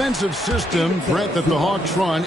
defensive system, Brett, that the Hawks run.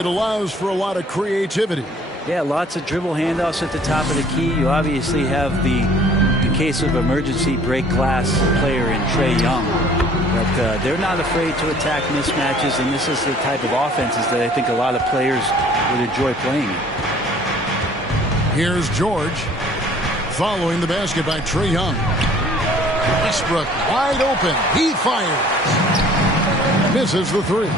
It allows for a lot of creativity. Yeah, lots of dribble handoffs at the top of the key. You obviously have the case of emergency break glass player in Trae Young. But they're not afraid to attack mismatches, and this is the type of offenses that I think a lot of players would enjoy playing. Here's George following the basket by Trae Young. Westbrook wide open. He fires. Misses the three.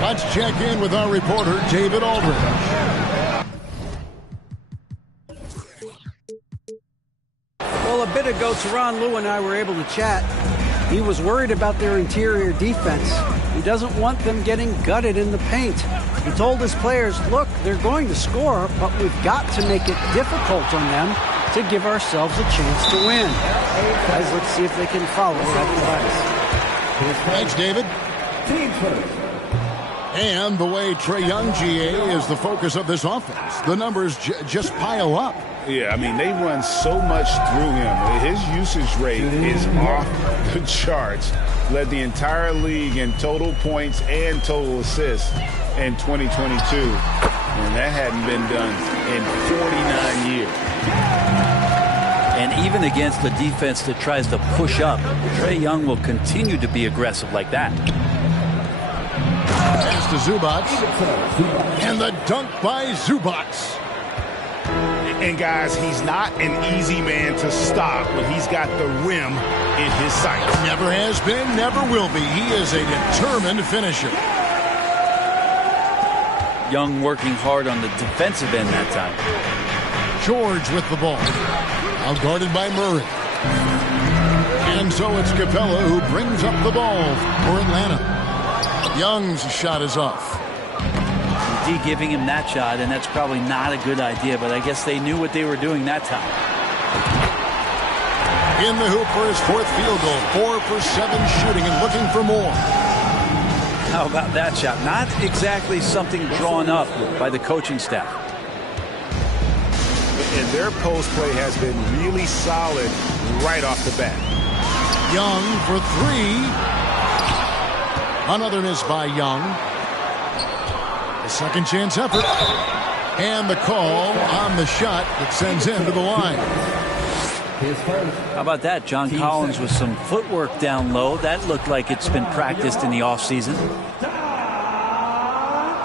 Let's check in with our reporter, David Aldridge. Well, a bit ago, Tyronn Lue and I were able to chat. He was worried about their interior defense. He doesn't want them getting gutted in the paint. He told his players, look, they're going to score, but we've got to make it difficult on them to give ourselves a chance to win. Guys, let's see if they can follow that advice. Thanks, David. Team first. And the way Trae Young, GA, is the focus of this offense. The numbers just pile up. Yeah, I mean, they run so much through him. His usage rate is off the charts. Led the entire league in total points and total assists in 2022. And that hadn't been done in 49 years. And even against a defense that tries to push up, Trae Young will continue to be aggressive like that. Pass to Zubac. And the dunk by Zubac. And guys, he's not an easy man to stop when he's got the rim in his sights. Never has been, never will be. He is a determined finisher. Young working hard on the defensive end that time. George with the ball. Now guarded by Murray. And so it's Capella who brings up the ball for Atlanta. Young's shot is off. D giving him that shot, and that's probably not a good idea, but I guess they knew what they were doing that time. In the hoop for his fourth field goal. 4 for 7 shooting and looking for more. How about that shot? Not exactly something drawn up by the coaching staff. And their post play has been really solid right off the bat. Young for three. Another miss by Young. A second chance effort. And the call on the shot that sends him to the line. How about that? John Collins with some footwork down low. That looked like it's been practiced in the offseason.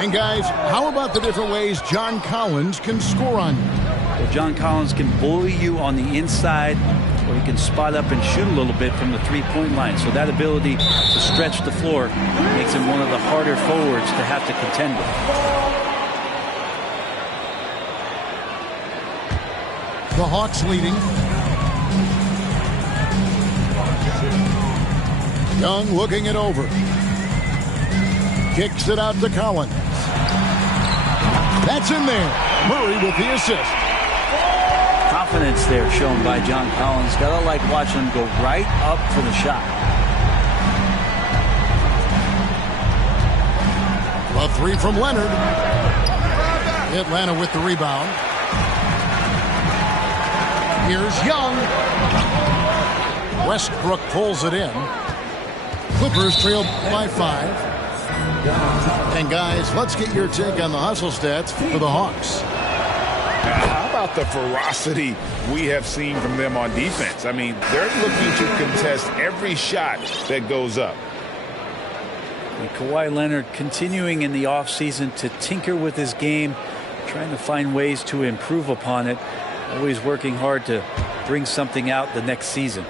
And guys, how about the different ways John Collins can score on you? Well, John Collins can bully you on the inside, or he can spot up and shoot a little bit from the three-point line. So that ability to stretch the floor makes him one of the harder forwards to have to contend with. The Hawks leading. Young looking it over. Kicks it out to Collins. That's in there. Murray with the assist. Confidence there shown by John Collins. Gotta like watching him go right up for the shot. A three from Leonard. Atlanta with the rebound. Here's Young. Westbrook pulls it in. Clippers trail by 5. And guys, let's get your take on the hustle stats for the Hawks. How about about the ferocity we have seen from them on defense? I mean, they're looking to contest every shot that goes up. And Kawhi Leonard continuing in the offseason to tinker with his game, trying to find ways to improve upon it, always working hard to bring something out the next season.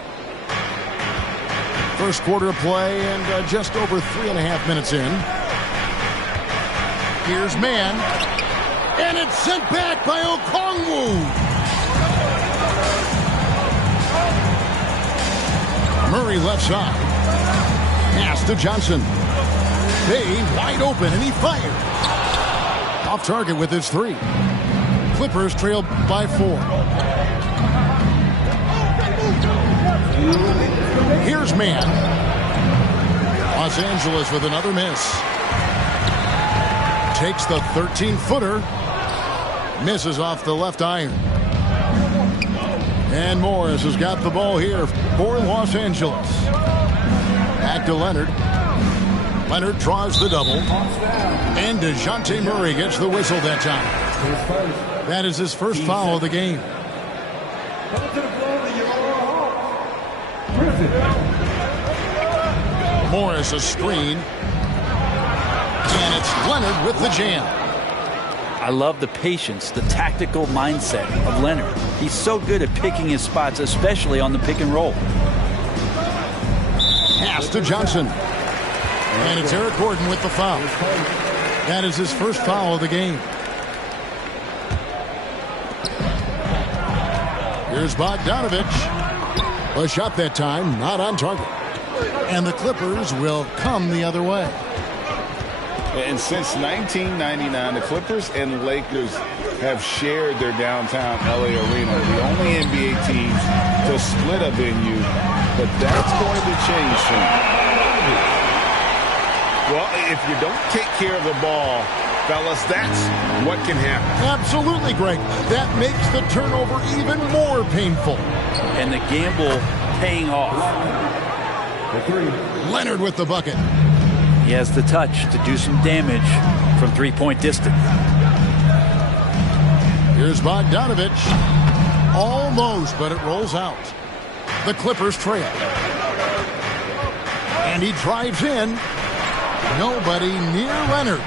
First quarter of play and just over 3.5 minutes in. Here's man. And it's sent back by Okongwu. Murray left side. Pass to Johnson. Bay wide open and he fired. Off target with his 3. Clippers trail by 4. Here's man. Los Angeles with another miss. Takes the 13-footer. Misses off the left iron. And Morris has got the ball here for Los Angeles. Back to Leonard. Leonard draws the double. And DeJounte Murray gets the whistle that time. That is his first foul of the game. Morris a screen. And it's Leonard with the jam. I love the patience, the tactical mindset of Leonard. He's so good at picking his spots, especially on the pick and roll. Pass to Johnson. And it's Eric Gordon with the foul. That is his first foul of the game. Here's Bogdanovich. A shot that time, not on target. And the Clippers will come the other way. And since 1999, the Clippers and Lakers have shared their downtown LA arena, the only NBA teams to split a venue, but that's going to change soon. Well, if you don't take care of the ball, fellas, that's what can happen. Absolutely, Greg. That makes the turnover even more painful. And the gamble paying off. Leonard with the bucket. He has the touch to do some damage from three-point distance. Here's Bogdanovich. Almost, but it rolls out. The Clippers trail. And he drives in. Nobody near Leonard.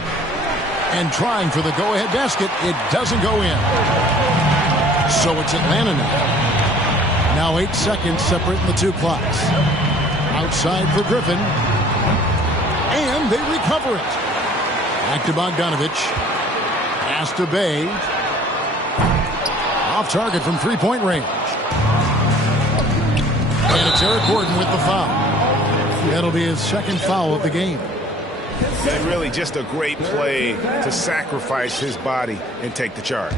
And trying for the go-ahead basket. It doesn't go in. So it's Atlanta now. Now 8 seconds separating the two clocks. Outside for Griffin. And they recover it. Back to Bogdanovich. Pass to Bay. Off target from three-point range. And it's Eric Gordon with the foul. That'll be his second foul of the game. And really just a great play to sacrifice his body and take the charge.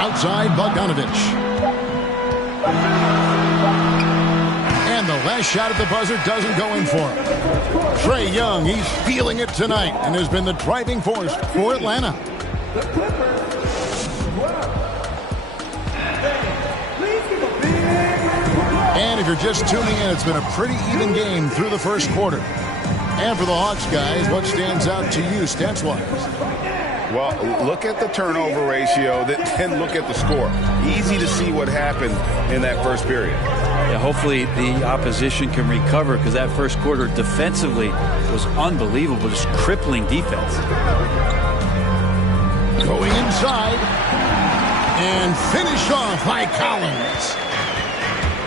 Outside Bogdanovich. And the last shot at the buzzer doesn't go in for him. Trae Young, he's feeling it tonight and has been the driving force for Atlanta. And if you're just tuning in, it's been a pretty even game through the first quarter. And for the Hawks guys, what stands out to you stats-wise? Well, look at the turnover ratio, then look at the score. Easy to see what happened in that first period. Yeah, hopefully the opposition can recover, because that first quarter defensively was unbelievable, just crippling defense. Going inside and finished off by Collins.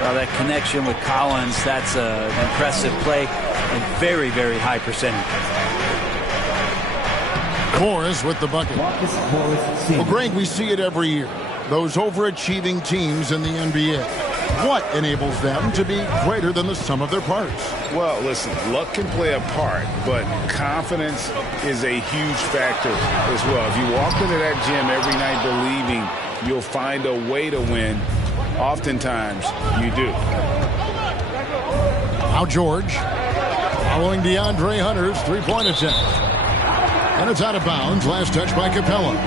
Well, that connection with Collins, that's an impressive play and very, very high percentage. Morris with the bucket. Well, Greg, we see it every year. Those overachieving teams in the NBA. What enables them to be greater than the sum of their parts? Well, listen, luck can play a part, but confidence is a huge factor as well. If you walk into that gym every night believing you'll find a way to win, oftentimes you do. Now George following DeAndre Hunter's three-point attempt. And it's out of bounds. Last touch by Capella.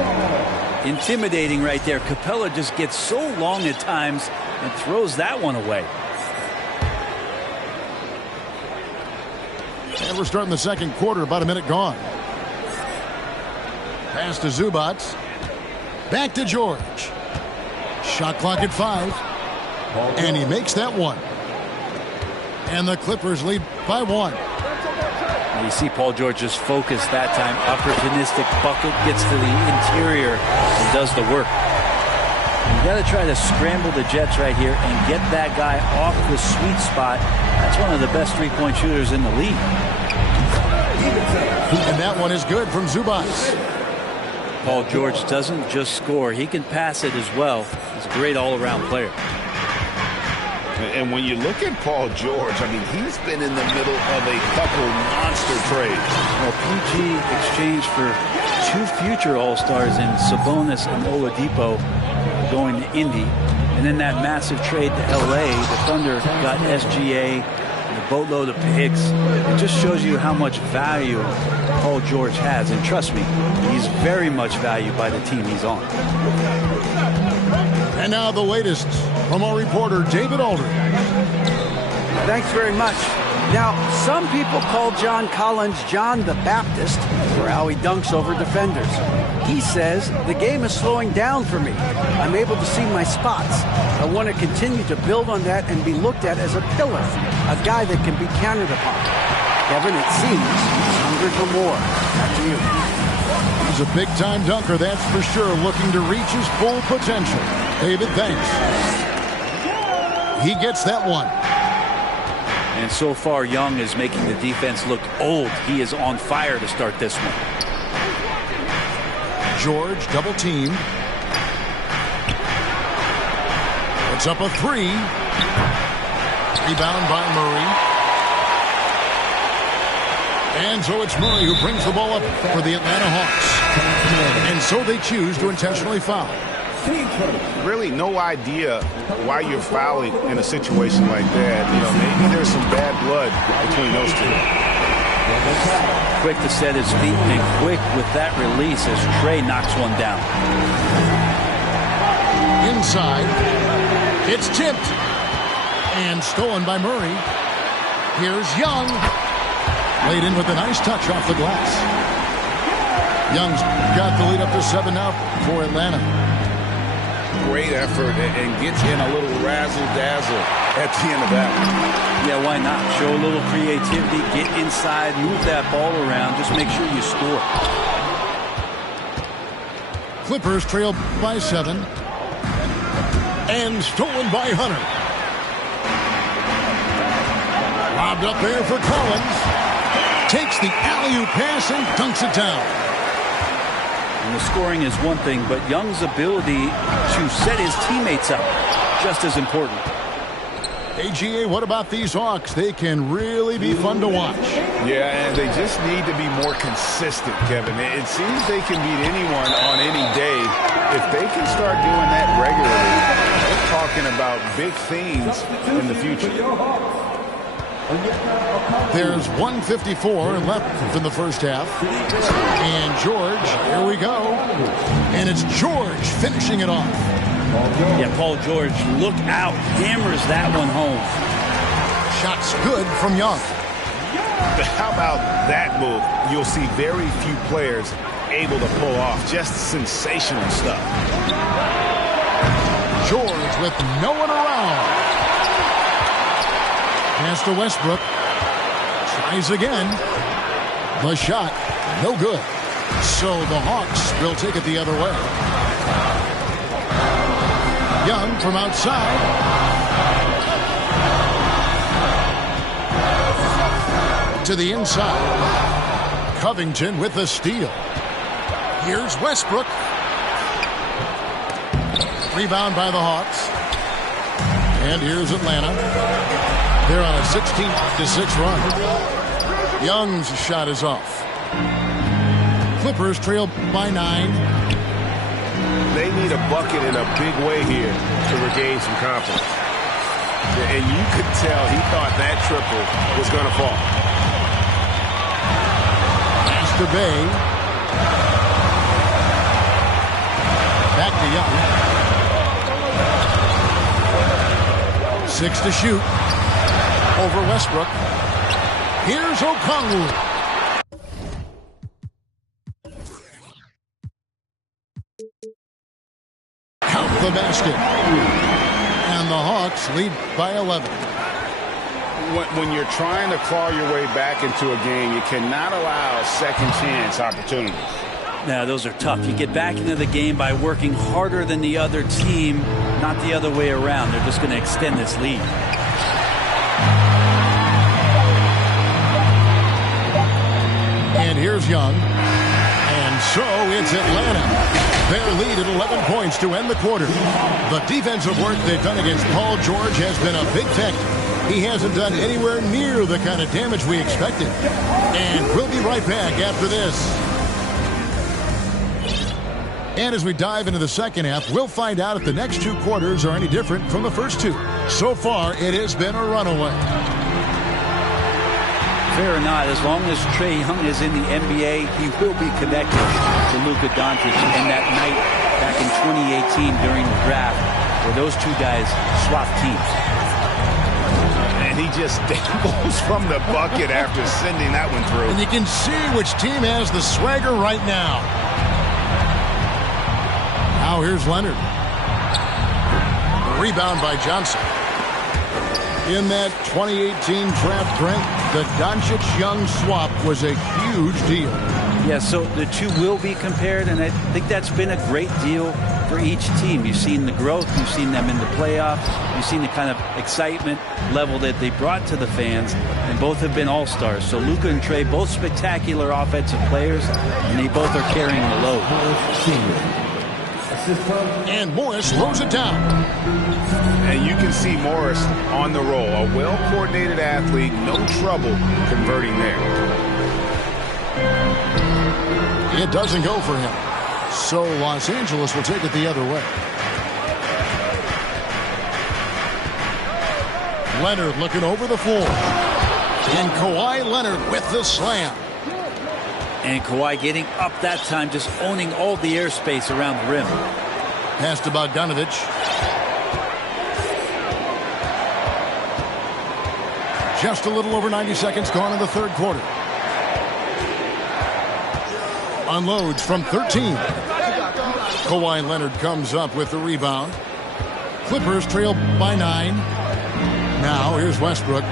Intimidating right there. Capella just gets so long at times and throws that one away. And we're starting the second quarter, about a minute gone. Pass to Zubats. Back to George. Shot clock at 5. And he makes that one. And the Clippers lead by 1. You see Paul George just focused that time. Opportunistic bucket, gets to the interior and does the work. You got to try to scramble the Jets right here and get that guy off the sweet spot. That's one of the best three-point shooters in the league. And that one is good from Zubats. Paul George doesn't just score. He can pass it as well. He's a great all-around player. And when you look at Paul George, I mean, he's been in the middle of a couple monster trades. Well, PG exchanged for 2 future All-Stars in Sabonis and Oladipo going to Indy. And then that massive trade to L.A., the Thunder got SGA and a boatload of picks. It just shows you how much value Paul George has. And trust me, he's very much valued by the team he's on. And now the latest from our reporter, David Aldridge. Thanks very much. Now, some people call John Collins John the Baptist for how he dunks over defenders. He says, the game is slowing down for me. I'm able to see my spots. I want to continue to build on that and be looked at as a pillar, a guy that can be counted upon. Kevin, it seems he's hungry for more. Back to you. He's a big-time dunker, that's for sure, looking to reach his full potential. David, thanks. He gets that one. And so far, Young is making the defense look old. He is on fire to start this one. George double-teamed. It's up a 3. Rebound by Murray. And so it's Murray who brings the ball up for the Atlanta Hawks. And so they choose to intentionally foul. Really no idea why you're fouling in a situation like that. You know, maybe there's some bad blood between those two. Quick to set his feet and quick with that release as Trey knocks one down. Inside. It's tipped. And stolen by Murray. Here's Young. Laid in with a nice touch off the glass. Young's got the lead up to 7 now for Atlanta. Great effort and gets in a little razzle-dazzle at the end of that one. Yeah, why not? Show a little creativity, get inside, move that ball around, just make sure you score. Clippers trail by 7. And stolen by Hunter. Lobbed up there for Collins. Takes the alley-oop pass and dunks it down. And the scoring is one thing, but Young's ability to set his teammates up, just as important. AGA, what about these Hawks? They can really be fun to watch. Yeah, and they just need to be more consistent, Kevin. It seems they can beat anyone on any day. If they can start doing that regularly, we're talking about big things in the future. There's 1:54 left in the first half. And George, here we go. And it's George finishing it off. Yeah, Paul George, look out, hammers that one home. Shots good from Young. How about that move? You'll see very few players able to pull off just sensational stuff. George with no one around. Pass to Westbrook. Tries again. The shot, no good. So the Hawks will take it the other way. Young from outside. To the inside. Covington with the steal. Here's Westbrook. Rebound by the Hawks. And here's Atlanta. They're on a 16-6 run. Young's shot is off. Clippers trail by 9. They need a bucket in a big way here to regain some confidence. And you could tell he thought that triple was going to fall. Pass to Bay. Back to Young. 6 to shoot. Over Westbrook. Here's Okongwu. the basket. And the Hawks lead by 11. When you're trying to claw your way back into a game, you cannot allow second chance opportunities. Yeah, those are tough. You get back into the game by working harder than the other team, not the other way around. They're just going to extend this lead. And here's Young. And so it's Atlanta. Their lead at 11 points to end the quarter. The defensive work they've done against Paul George has been a big factor. He hasn't done anywhere near the kind of damage we expected. And we'll be right back after this. And as we dive into the second half, we'll find out if the next two quarters are any different from the first two. So far, it has been a runaway. Fair or not, as long as Trae Young is in the NBA, he will be connected to Luka Doncic. And that night back in 2018 during the draft, where those two guys swapped teams. And he just dangles from the bucket after sending that one through. And you can see which team has the swagger right now. Now here's Leonard. Rebound by Johnson. In that 2018 draft, Trent, the Doncic-Young swap was a huge deal. Yeah, so the two will be compared, and I think that's been a great deal for each team. You've seen the growth, you've seen them in the playoffs, you've seen the kind of excitement level that they brought to the fans, and both have been all-stars. So Luka and Trae, both spectacular offensive players, and they both are carrying the load. And Morris throws it down. And you can see Morris on the roll. A well-coordinated athlete, no trouble converting there. It doesn't go for him. So Los Angeles will take it the other way. Leonard looking over the floor. And Kawhi Leonard with the slam. And Kawhi getting up that time, just owning all the airspace around the rim. Pass to Bogdanovich. Just a little over 90 seconds gone in the third quarter. Unloads from 13. Kawhi Leonard comes up with the rebound. Clippers trail by 9. Now here's Westbrook.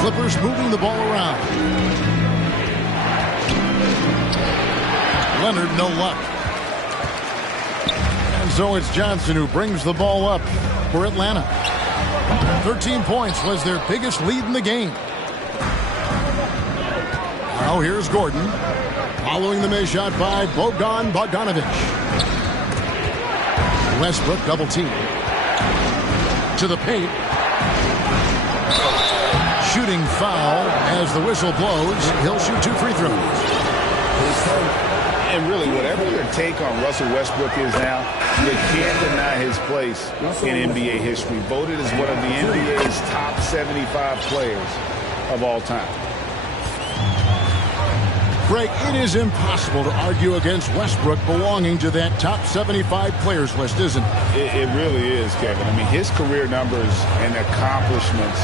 Clippers moving the ball around. Leonard, no luck. And so it's Johnson who brings the ball up for Atlanta. 13 points was their biggest lead in the game. Now here's Gordon. Following the missed shot by Bogdanovich. Westbrook double team. To the paint. Shooting foul as the whistle blows. He'll shoot 2 free throws. And really, whatever your take on Russell Westbrook is now, you can't deny his place in NBA history. Voted as one of the NBA's top 75 players of all time. Greg, it is impossible to argue against Westbrook belonging to that top 75 players list, isn't it? It really is, Kevin. I mean, his career numbers and accomplishments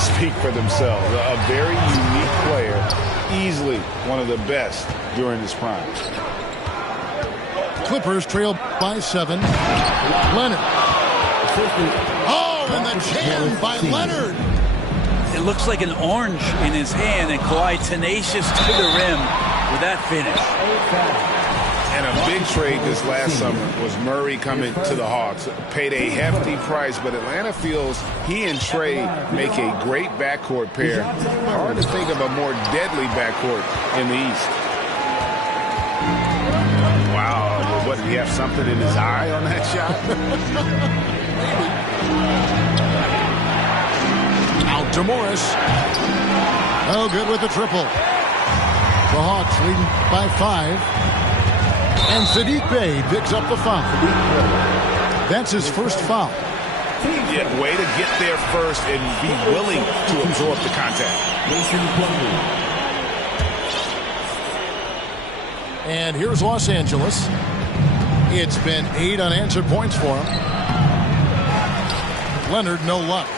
speak for themselves. A very unique player, easily one of the best during his prime. Clippers trail by 7. Leonard. Oh, and the jam by Leonard. It looks like an orange in his hand, and Kawhi tenacious to the rim with that finish. And a big trade this last summer was Murray coming to the Hawks. Paid a hefty price, but Atlanta feels he and Trae make a great backcourt pair. Hard to think of a more deadly backcourt in the East. Wow, what, did he have something in his eye on that shot? Out to Morris. Oh, good with the triple. The Hawks leading by 5. And Saddiq Bey picks up the foul. That's his first foul. Yeah, way to get there first and be willing to absorb the contact. And here's Los Angeles. It's been 8 unanswered points for him. Leonard, no luck.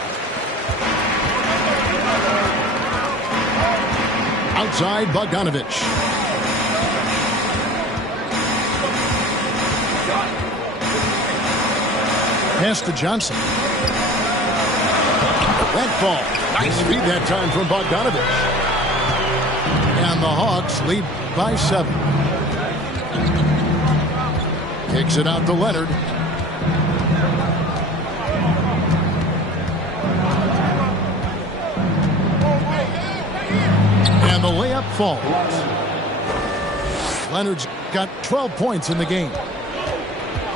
Outside, Bogdanovich. Pass to Johnson. That ball. Nice feed that time from Bogdanovich. And the Hawks lead by 7. Kicks it out to Leonard. And the layup falls. Leonard's got 12 points in the game.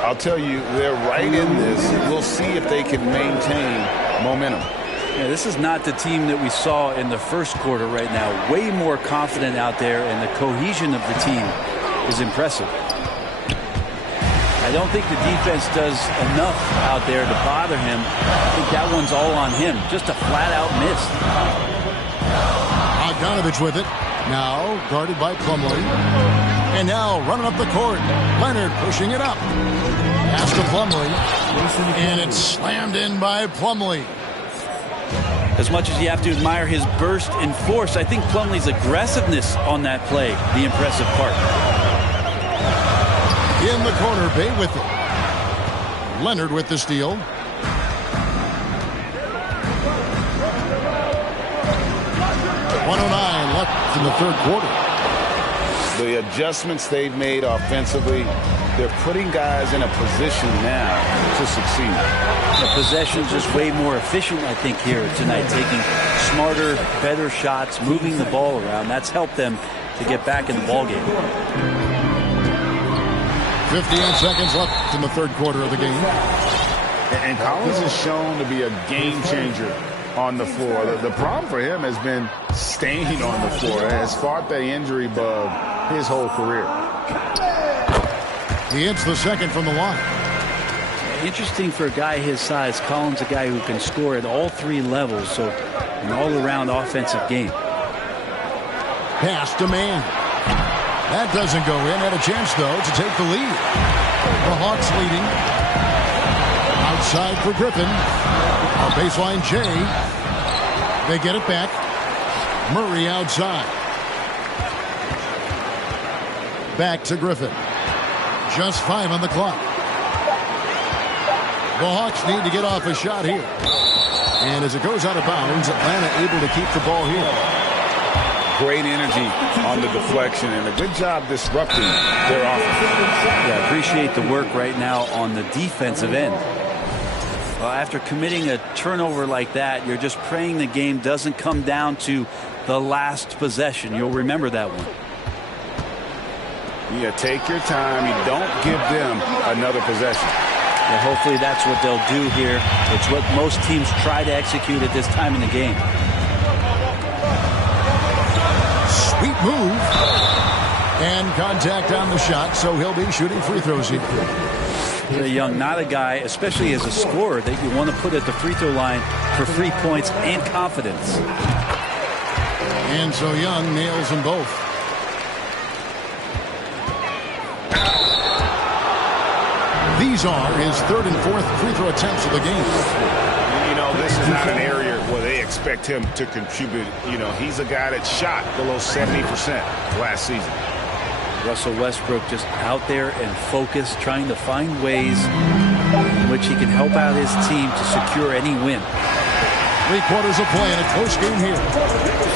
I'll tell you, they're right in this. We'll see if they can maintain momentum. Yeah, this is not the team that we saw in the first quarter right now. Way more confident out there, and the cohesion of the team is impressive. I don't think the defense does enough out there to bother him. I think that one's all on him. Just a flat-out miss. Bogdanovich with it. Now guarded by Plumlee. And now running up the court. Leonard pushing it up. Pass to Plumlee. And it's slammed in by Plumlee. As much as you have to admire his burst and force, I think Plumlee's aggressiveness on that play, the impressive part. In the corner, Bay with it. Leonard with the steal. .109 left in the third quarter. The adjustments they've made offensively, they're putting guys in a position now to succeed. The possession's just way more efficient, I think, here tonight, taking smarter, better shots, moving the ball around. That's helped them to get back in the ballgame. 58 seconds left in the third quarter of the game. And Collins is shown to be a game changer on the floor. The problem for him has been staying on the floor. Has fought the injury bug his whole career. He hits the second from the line. Interesting for a guy his size. Collins, a guy who can score at all three levels, so an all-around offensive game. Pass to Mann. That doesn't go in. Had a chance, though, to take the lead. The Hawks leading. Outside for Griffin. A baseline J. They get it back. Murray outside. Back to Griffin. Just 5 on the clock. The Hawks need to get off a shot here. And as it goes out of bounds, Atlanta able to keep the ball here. Great energy on the deflection and a good job disrupting their offense. Yeah, appreciate the work right now on the defensive end. Well, after committing a turnover like that, you're just praying the game doesn't come down to the last possession. You'll remember that one. Yeah, take your time. You don't give them another possession. Yeah, hopefully that's what they'll do here. It's what most teams try to execute at this time in the game. Sweet move. And contact on the shot, so he'll be shooting free throws here. Trae Young, not a guy, especially as a scorer, that you want to put at the free throw line for free points and confidence. And so Young nails them both. These are his third and fourth free throw attempts of the game. You know, this is not an area where they expect him to contribute. You know, he's a guy that shot below 70% last season. Russell Westbrook just out there and focused, trying to find ways in which he can help out his team to secure any win. 3 quarters of play in a close game here.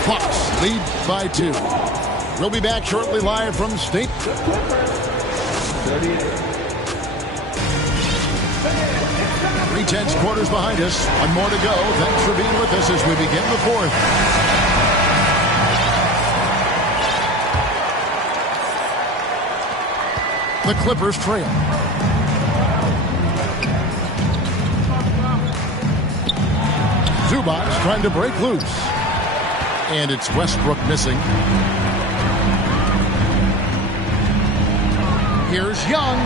Hawks lead by 2. We'll be back shortly live from State. 3/10 quarters behind us. One more to go. Thanks for being with us as we begin the fourth. The Clippers trail. Zubac trying to break loose. And it's Westbrook missing. Here's Young.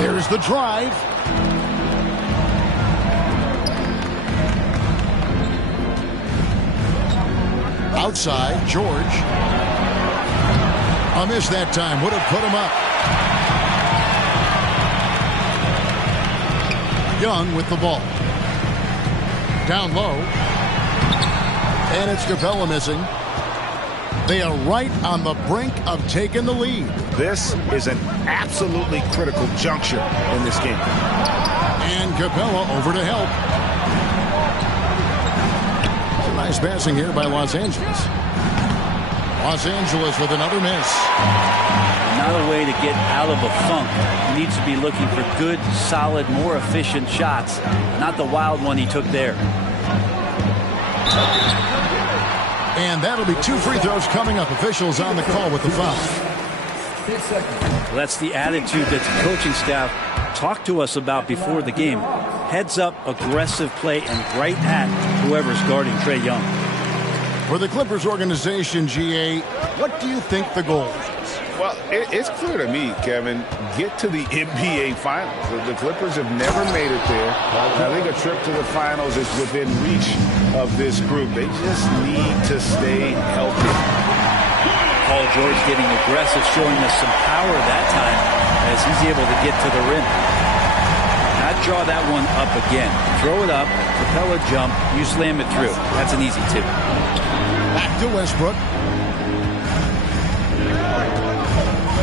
There's the drive. Outside, George. A miss that time. Would have put him up. Young with the ball. Down low. And it's Capella missing. They are right on the brink of taking the lead. This is an absolutely critical juncture in this game. And Capella over to help. Nice passing here by Los Angeles. Los Angeles with another miss. Not a way to get out of a funk. He needs to be looking for good, solid, more efficient shots. Not the wild one he took there. And that'll be 2 free throws coming up. Officials on the call with the foul. Well, that's the attitude that the coaching staff talked to us about before the game. Heads up, aggressive play, and right at whoever's guarding Trae Young. For the Clippers organization, GA, what do you think the goal is? Well, it's clear to me, Kevin, get to the NBA Finals. The Clippers have never made it there. I think a trip to the Finals is within reach of this group. They just need to stay healthy. Paul George getting aggressive, showing us some power that time as he's able to get to the rim. Not draw that one up again. Throw it up, Capella jump, you slam it through. That's an easy 2. Back to Westbrook.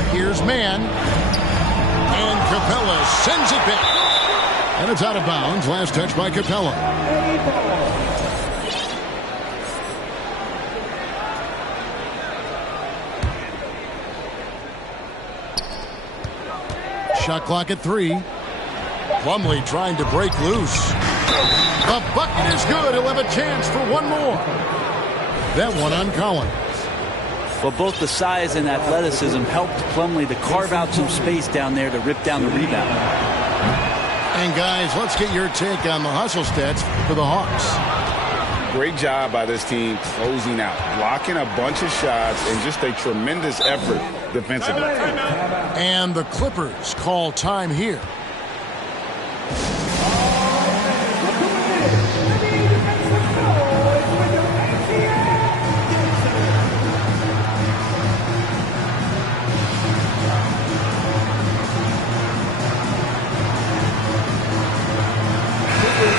Here's Mann. And Capella sends it back. And it's out of bounds. Last touch by Capella. Shot clock at 3. Plumlee trying to break loose. The bucket is good. He'll have a chance for one more. That one on Collins. Well, both the size and athleticism helped Plumlee to carve out some space down there to rip down the rebound. And guys, let's get your take on the hustle stats for the Hawks. Great job by this team closing out, blocking a bunch of shots, and just a tremendous effort defensively. And the Clippers call time here.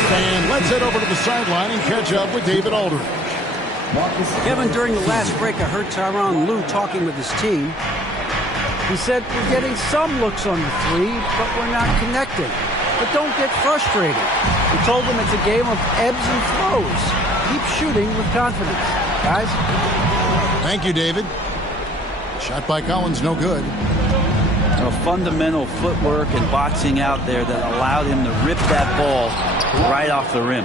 And let's head over to the sideline and catch up with David Aldridge. Kevin, during the last break, I heard Tyronn Lue talking with his team. He said, we're getting some looks on the 3, but we're not connecting. But don't get frustrated. He told them it's a game of ebbs and flows. Keep shooting with confidence. Guys? Thank you, David. Shot by Collins, no good. Fundamental footwork and boxing out there that allowed him to rip that ball right off the rim.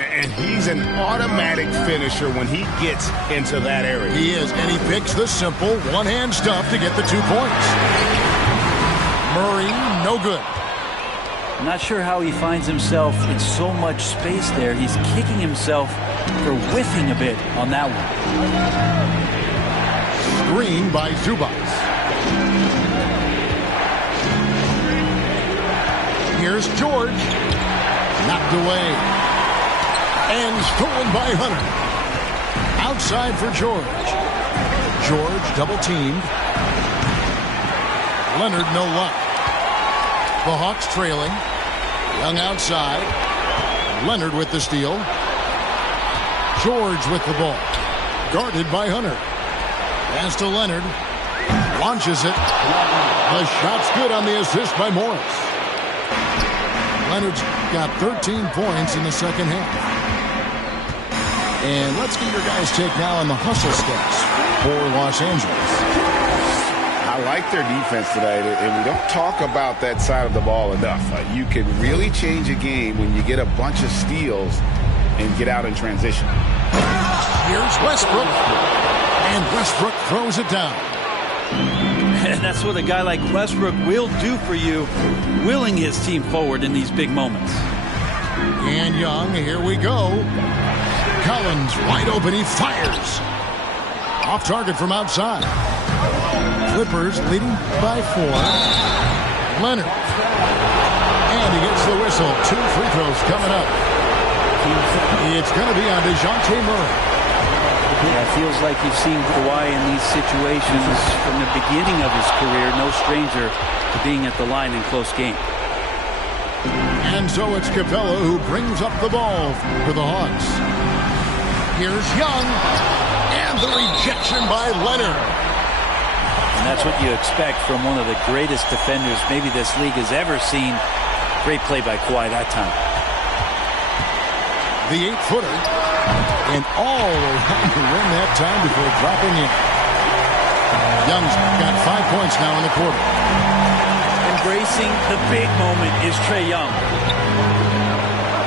And he's an automatic finisher when he gets into that area. He is, and he picks the simple one-hand stuff to get the 2 points. Murray, no good. I'm not sure how he finds himself in so much space there. He's kicking himself for whiffing a bit on that one. Screen by Zubac. Here's George. Knocked away. And stolen by Hunter. Outside for George. George double-teamed. Leonard, no luck. The Hawks trailing. Young outside. Leonard with the steal. George with the ball. Guarded by Hunter. Pass to Leonard. Launches it. The shot's good on the assist by Morris. Leonard's got 13 points in the second half. And let's get your guys' take now on the hustle stats for Los Angeles. I like their defense tonight, and we don't talk about that side of the ball enough. You can really change a game when you get a bunch of steals and get out in transition. Here's Westbrook. And Westbrook throws it down. And that's what a guy like Westbrook will do for you, willing his team forward in these big moments. And Young, here we go. Collins wide open, he fires. Off target from outside. Clippers leading by 4. Leonard. And he gets the whistle. 2 free throws coming up. It's going to be on DeJounte Murray. Yeah, it feels like you've seen Kawhi in these situations from the beginning of his career. No stranger to being at the line in close game. And so it's Capella who brings up the ball for the Hawks. Here's Young. And the rejection by Leonard. And that's what you expect from one of the greatest defenders maybe this league has ever seen. Great play by Kawhi that time. The 8-footer. And all around the rim that time before dropping in. Young's got 5 points now in the quarter. Embracing the big moment is Trae Young.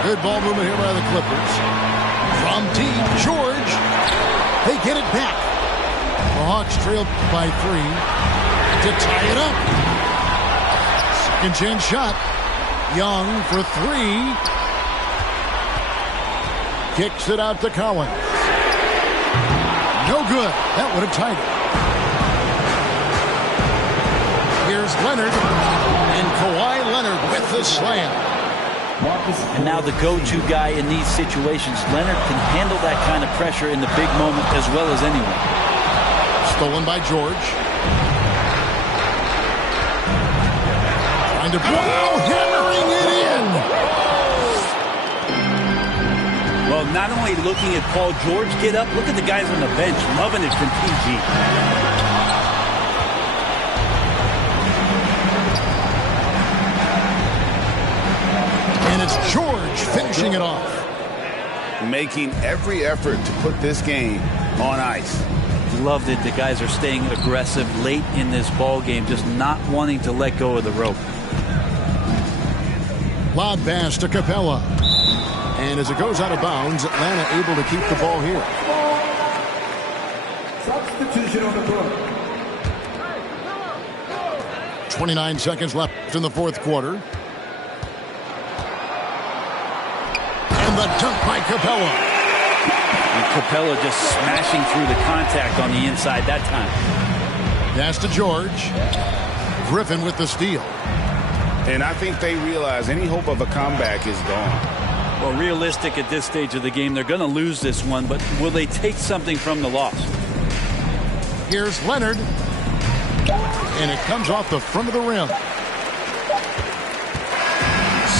Good ball movement here by the Clippers. From deep, George. They get it back. The Hawks trail by 3 to tie it up. Second chance shot. Young for 3. Kicks it out to Collins. No good. That would have tied it. Here's Leonard. And Kawhi Leonard with the slam. And now the go-to guy in these situations. Leonard can handle that kind of pressure in the big moment as well as anyone. Stolen by George. Trying to hammering it in. Well, not only looking at Paul George get up, look at the guys on the bench loving it from PG. And it's George finishing it off. Making every effort to put this game on ice. Love that the guys are staying aggressive late in this ball game, just not wanting to let go of the rope. Lob pass to Capella. And as it goes out of bounds, Atlanta able to keep the ball here. Substitution on the floor. 29 seconds left in the fourth quarter. And the dunk by Capella. And Capella just smashing through the contact on the inside that time. Pass to George. Griffin with the steal. And I think they realize any hope of a comeback is gone. Well, realistic at this stage of the game, they're going to lose this one, but will they take something from the loss? Here's Leonard. And it comes off the front of the rim.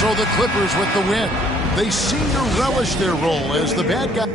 So the Clippers with the win. They seem to relish their role as the bad guy.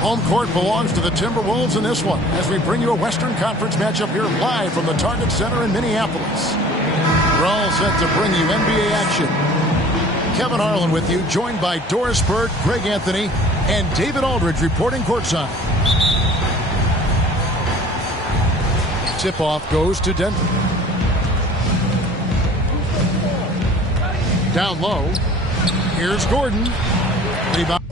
Home court belongs to the Timberwolves in this one as we bring you a Western Conference matchup here live from the Target Center in Minneapolis. We're all set to bring you NBA action. Kevin Harlan with you, joined by Doris Burke, Greg Anthony, and David Aldridge reporting courtside. Tip-off goes to Denver. Down low. Here's Gordon. Rebound.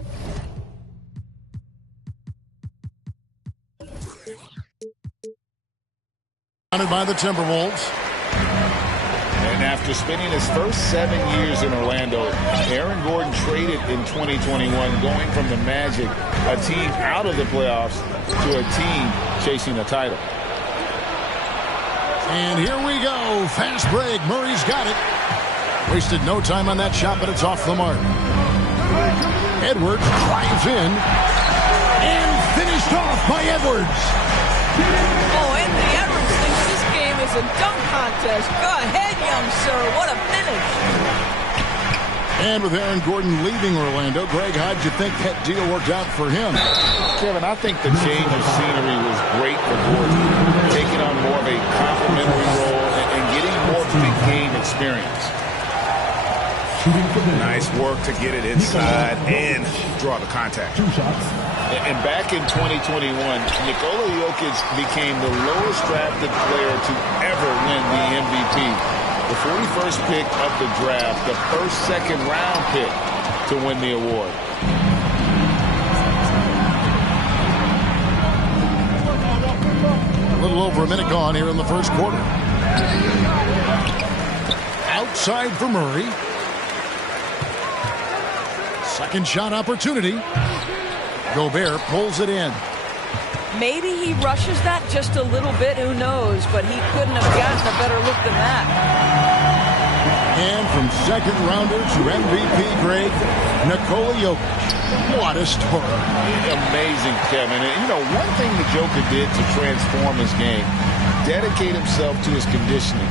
And after spending his first 7 years in Orlando, Aaron Gordon traded in 2021, going from the Magic, a team out of the playoffs, to a team chasing a title. And here we go. Fast break. Murray's got it. Wasted no time on that shot, but it's off the mark. Edwards drives in. And finished off by Edwards. Oh, Anthony Edwards thinks this game is a dunk contest. Go ahead, young sir. What a finish. And with Aaron Gordon leaving Orlando, Greg, how'd you think that deal worked out for him? Kevin, I think the change of scenery was great for Gordon, taking on more of a complimentary role and getting more big game experience. Nice work to get it inside and draw the contact. And back in 2021, Nikola Jokic became the lowest drafted player to ever win the MVP. The 41st pick of the draft, the first second-round pick to win the award. A little over a minute gone here in the first quarter. Outside for Murray. Second shot opportunity. Gobert pulls it in. Maybe he rushes that just a little bit, who knows, but he couldn't have gotten a better look than that. And from second rounder to MVP grade, Nikola Jokic. What a story. Amazing, Kevin. And, you know, one thing the Joker did to transform his game, dedicate himself to his conditioning.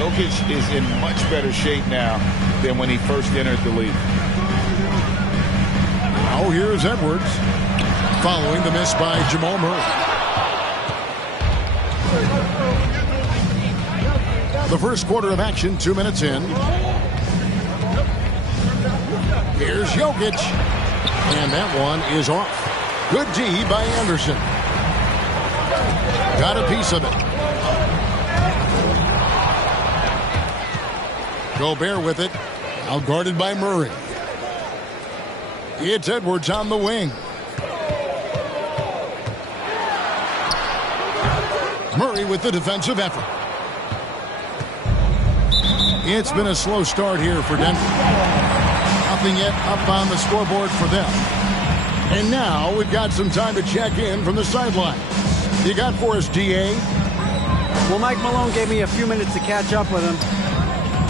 Jokic is in much better shape now than when he first entered the league. Now here's Edwards, following the miss by Jamal Murray. The first quarter of action, 2 minutes in. Here's Jokic. And that one is off. Good D by Anderson. Got a piece of it. Gobert with it. Out guarded by Murray. It's Edwards on the wing. Murray with the defensive effort. It's been a slow start here for Denver. Nothing yet up on the scoreboard for them. And now we've got some time to check in from the sideline. You got for us, D.A.? Well, Mike Malone gave me a few minutes to catch up with him.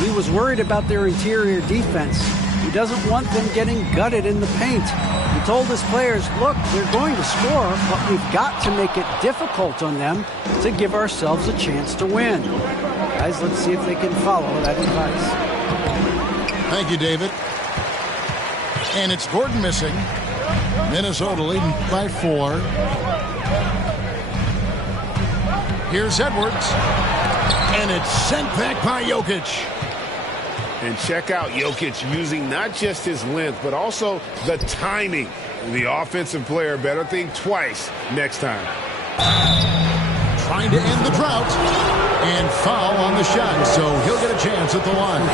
He was worried about their interior defense. He doesn't want them getting gutted in the paint. He told his players, look, they're going to score, but we've got to make it difficult on them to give ourselves a chance to win. Guys, let's see if they can follow that advice. Thank you, David. And it's Gordon missing. Minnesota leading by 4. Here's Edwards. And it's sent back by Jokic. And check out Jokic using not just his length, but also the timing. The offensive player better think twice next time. Trying to end the drought. And foul on the shot, so he'll get a chance at the line.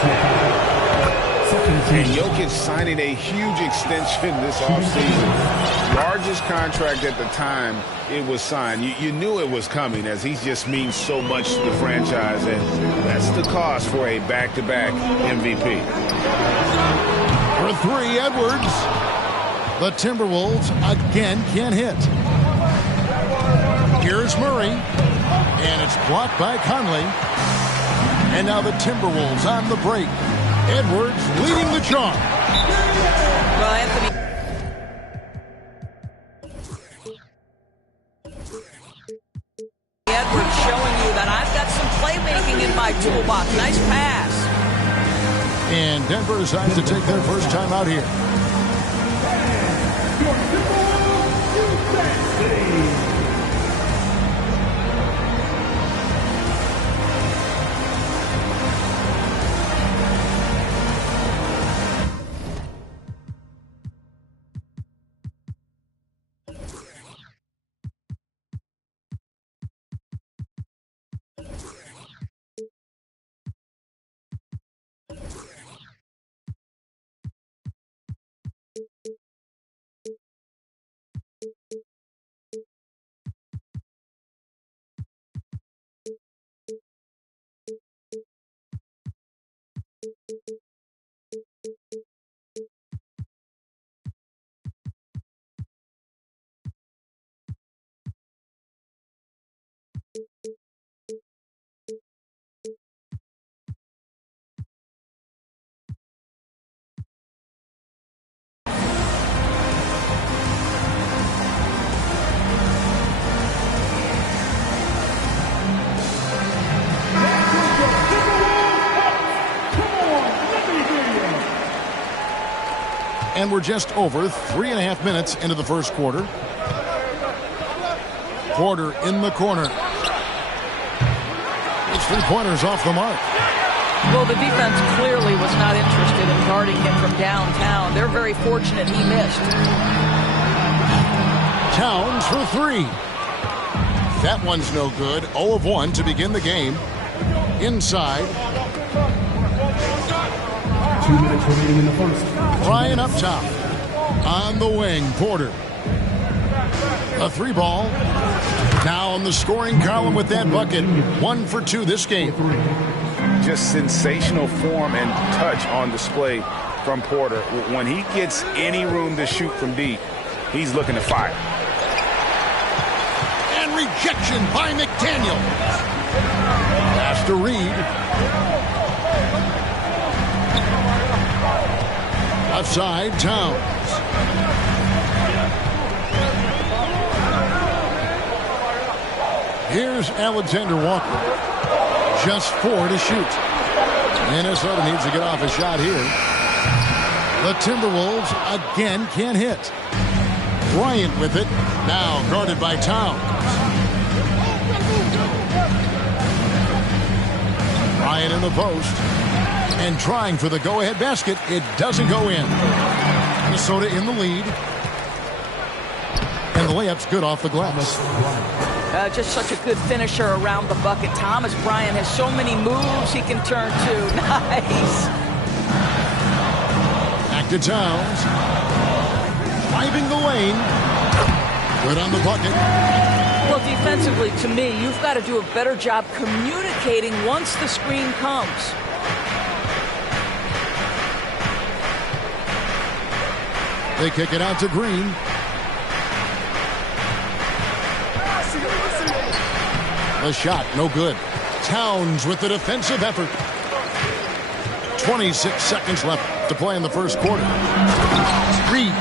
And Jokic signing a huge extension this offseason. Largest contract at the time it was signed. You knew it was coming, as he just means so much to the franchise, and that's the cost for a back-to-back MVP. For 3, Edwards. The Timberwolves again can't hit. Here's Murray. And it's blocked by Conley. And now the Timberwolves on the break. Edwards leading the charge. Well, Anthony. Edwards showing you that I've got some playmaking in my toolbox. Nice pass. And Denver decides to take their first time out here. And we're just over 3.5 minutes into the first quarter. Porter in the corner. It's 3-pointers off the mark. Well, the defense clearly was not interested in guarding him from downtown. They're very fortunate he missed. Towns for 3. That one's no good. 0 of 1 to begin the game. Inside. 2 minutes remaining in the first. Ryan up top. On the wing, Porter. A 3-ball. Now on the scoring column with that bucket. 1 for 2 this game. Just sensational form and touch on display from Porter. When he gets any room to shoot from deep, he's looking to fire. And rejection by McDaniel. Pass to Reed. Left side, Towns. Here's Alexander Walker. Just 4 to shoot. Minnesota needs to get off a shot here. The Timberwolves again can't hit. Bryant with it. Now guarded by Towns. Bryant in the post. And trying for the go-ahead basket. It doesn't go in. Minnesota in the lead. And the layup's good off the glass. Just such a good finisher around the bucket. Thomas Bryant has so many moves he can turn to. Nice. Back to Towns. Driving the lane. Good on the bucket. Well, defensively, to me, you've got to do a better job communicating once the screen comes. They kick it out to Green. The shot, no good. Towns with the defensive effort. 26 seconds left to play in the first quarter. Reed.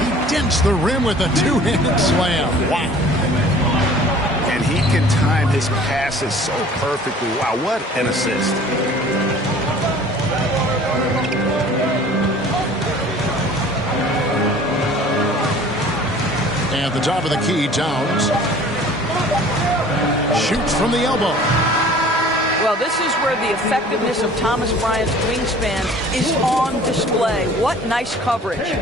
He dents the rim with a 2-handed slam. Wow. And he can time his passes so perfectly. Wow, what an assist. At the top of the key, Towns. Shoots from the elbow. Well, this is where the effectiveness of Thomas Bryant's wingspan is on display. What nice coverage.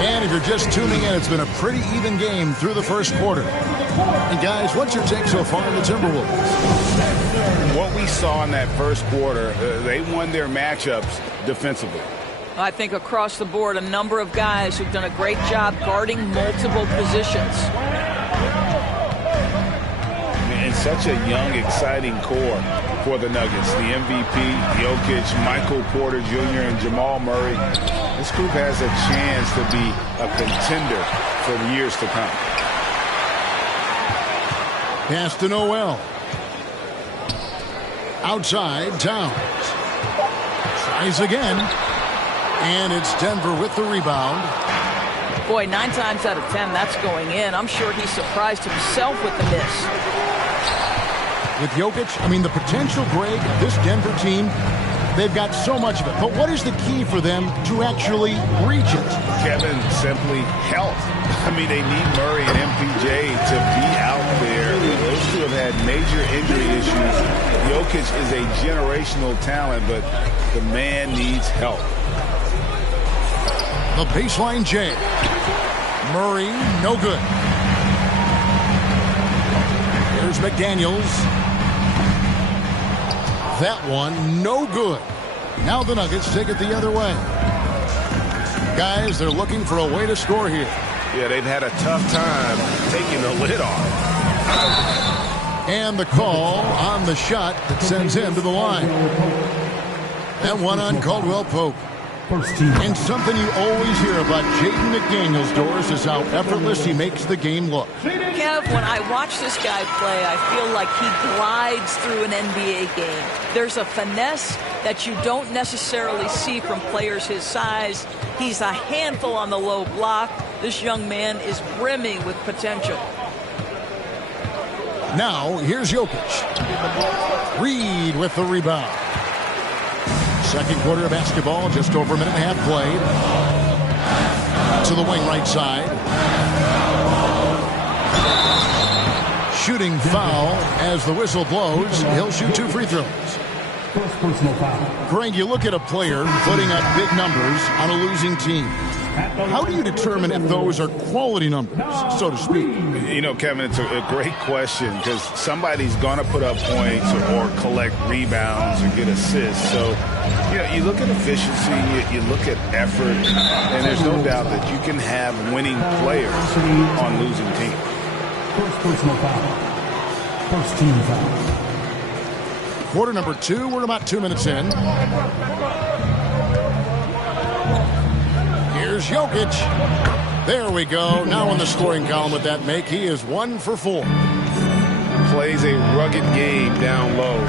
And if you're just tuning in, it's been a pretty even game through the first quarter. And guys, what's your take so far on the Timberwolves? What we saw in that first quarter, they won their matchups defensively. I think across the board, a number of guys who've done a great job guarding multiple positions. And such a young, exciting core for the Nuggets. The MVP, Jokic, Michael Porter Jr., and Jamal Murray. This group has a chance to be a contender for the years to come. Pass to Noel. Outside, Towns. Tries again. And it's Denver with the rebound. Boy, 9 times out of 10, that's going in. I'm sure he surprised himself with the miss. With Jokic, I mean, the potential, Greg, this Denver team, they've got so much of it. But what is the key for them to actually reach it? Kevin, simply health. I mean, they need Murray and MPJ to be out there. Those two have had major injury issues. Jokic is a generational talent, but the man needs help. The baseline J. Murray, no good. Here's McDaniels. That one, no good. Now the Nuggets take it the other way. Guys, they're looking for a way to score here. Yeah, they've had a tough time taking the lid off. And the call on the shot that sends him to the line. That one on Caldwell Pope. And something you always hear about Jaden McDaniels, Doris, is how effortless he makes the game look. Kev, when I watch this guy play, I feel like he glides through an NBA game. There's a finesse that you don't necessarily see from players his size. He's a handful on the low block. This young man is brimming with potential. Now, here's Jokic. Reed with the rebound. Second quarter of basketball, just over a minute and a half played. To the wing right side. Shooting foul as the whistle blows. He'll shoot 2 free throws. First personal foul. Greg, you look at a player putting up big numbers on a losing team. How do you determine if those are quality numbers, so to speak? You know, Kevin, it's a great question because somebody's going to put up points or collect rebounds or get assists. So, you know, you look at efficiency, you look at effort, and there's no doubt that you can have winning players on losing teams. First personal foul. First team foul. Quarter number 2, we're about 2 minutes in. Here's Jokic. There we go. Now in the scoring column with that make, he is 1 for 4. Plays a rugged game down low.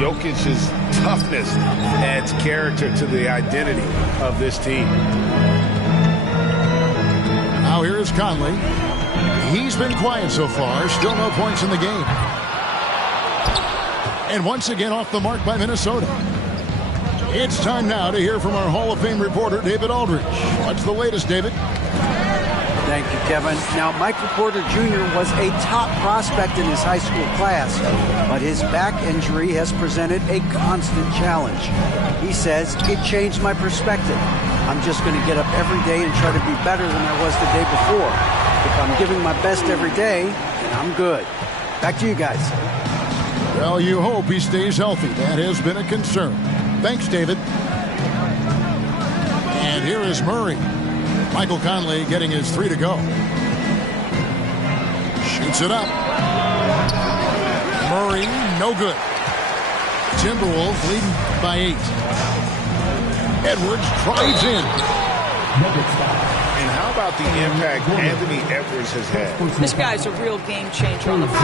Jokic's toughness adds character to the identity of this team. Now here is Conley. He's been quiet so far. Still no points in the game. And once again off the mark by Minnesota. It's time now to hear from our Hall of Fame reporter, David Aldridge. What's the latest, David? Thank you, Kevin. Now, Michael Porter Jr. was a top prospect in his high school class, but his back injury has presented a constant challenge. He says, it changed my perspective. I'm just going to get up every day and try to be better than I was the day before. If I'm giving my best every day, then I'm good. Back to you guys. Well, you hope he stays healthy. That has been a concern. Thanks, David. And here is Murray. Michael Conley getting his 3 to go. Shoots it up. Murray, no good. Timberwolves leading by 8. Edwards drives in. And how about the impact Anthony Edwards has had? This guy's a real game changer on the floor.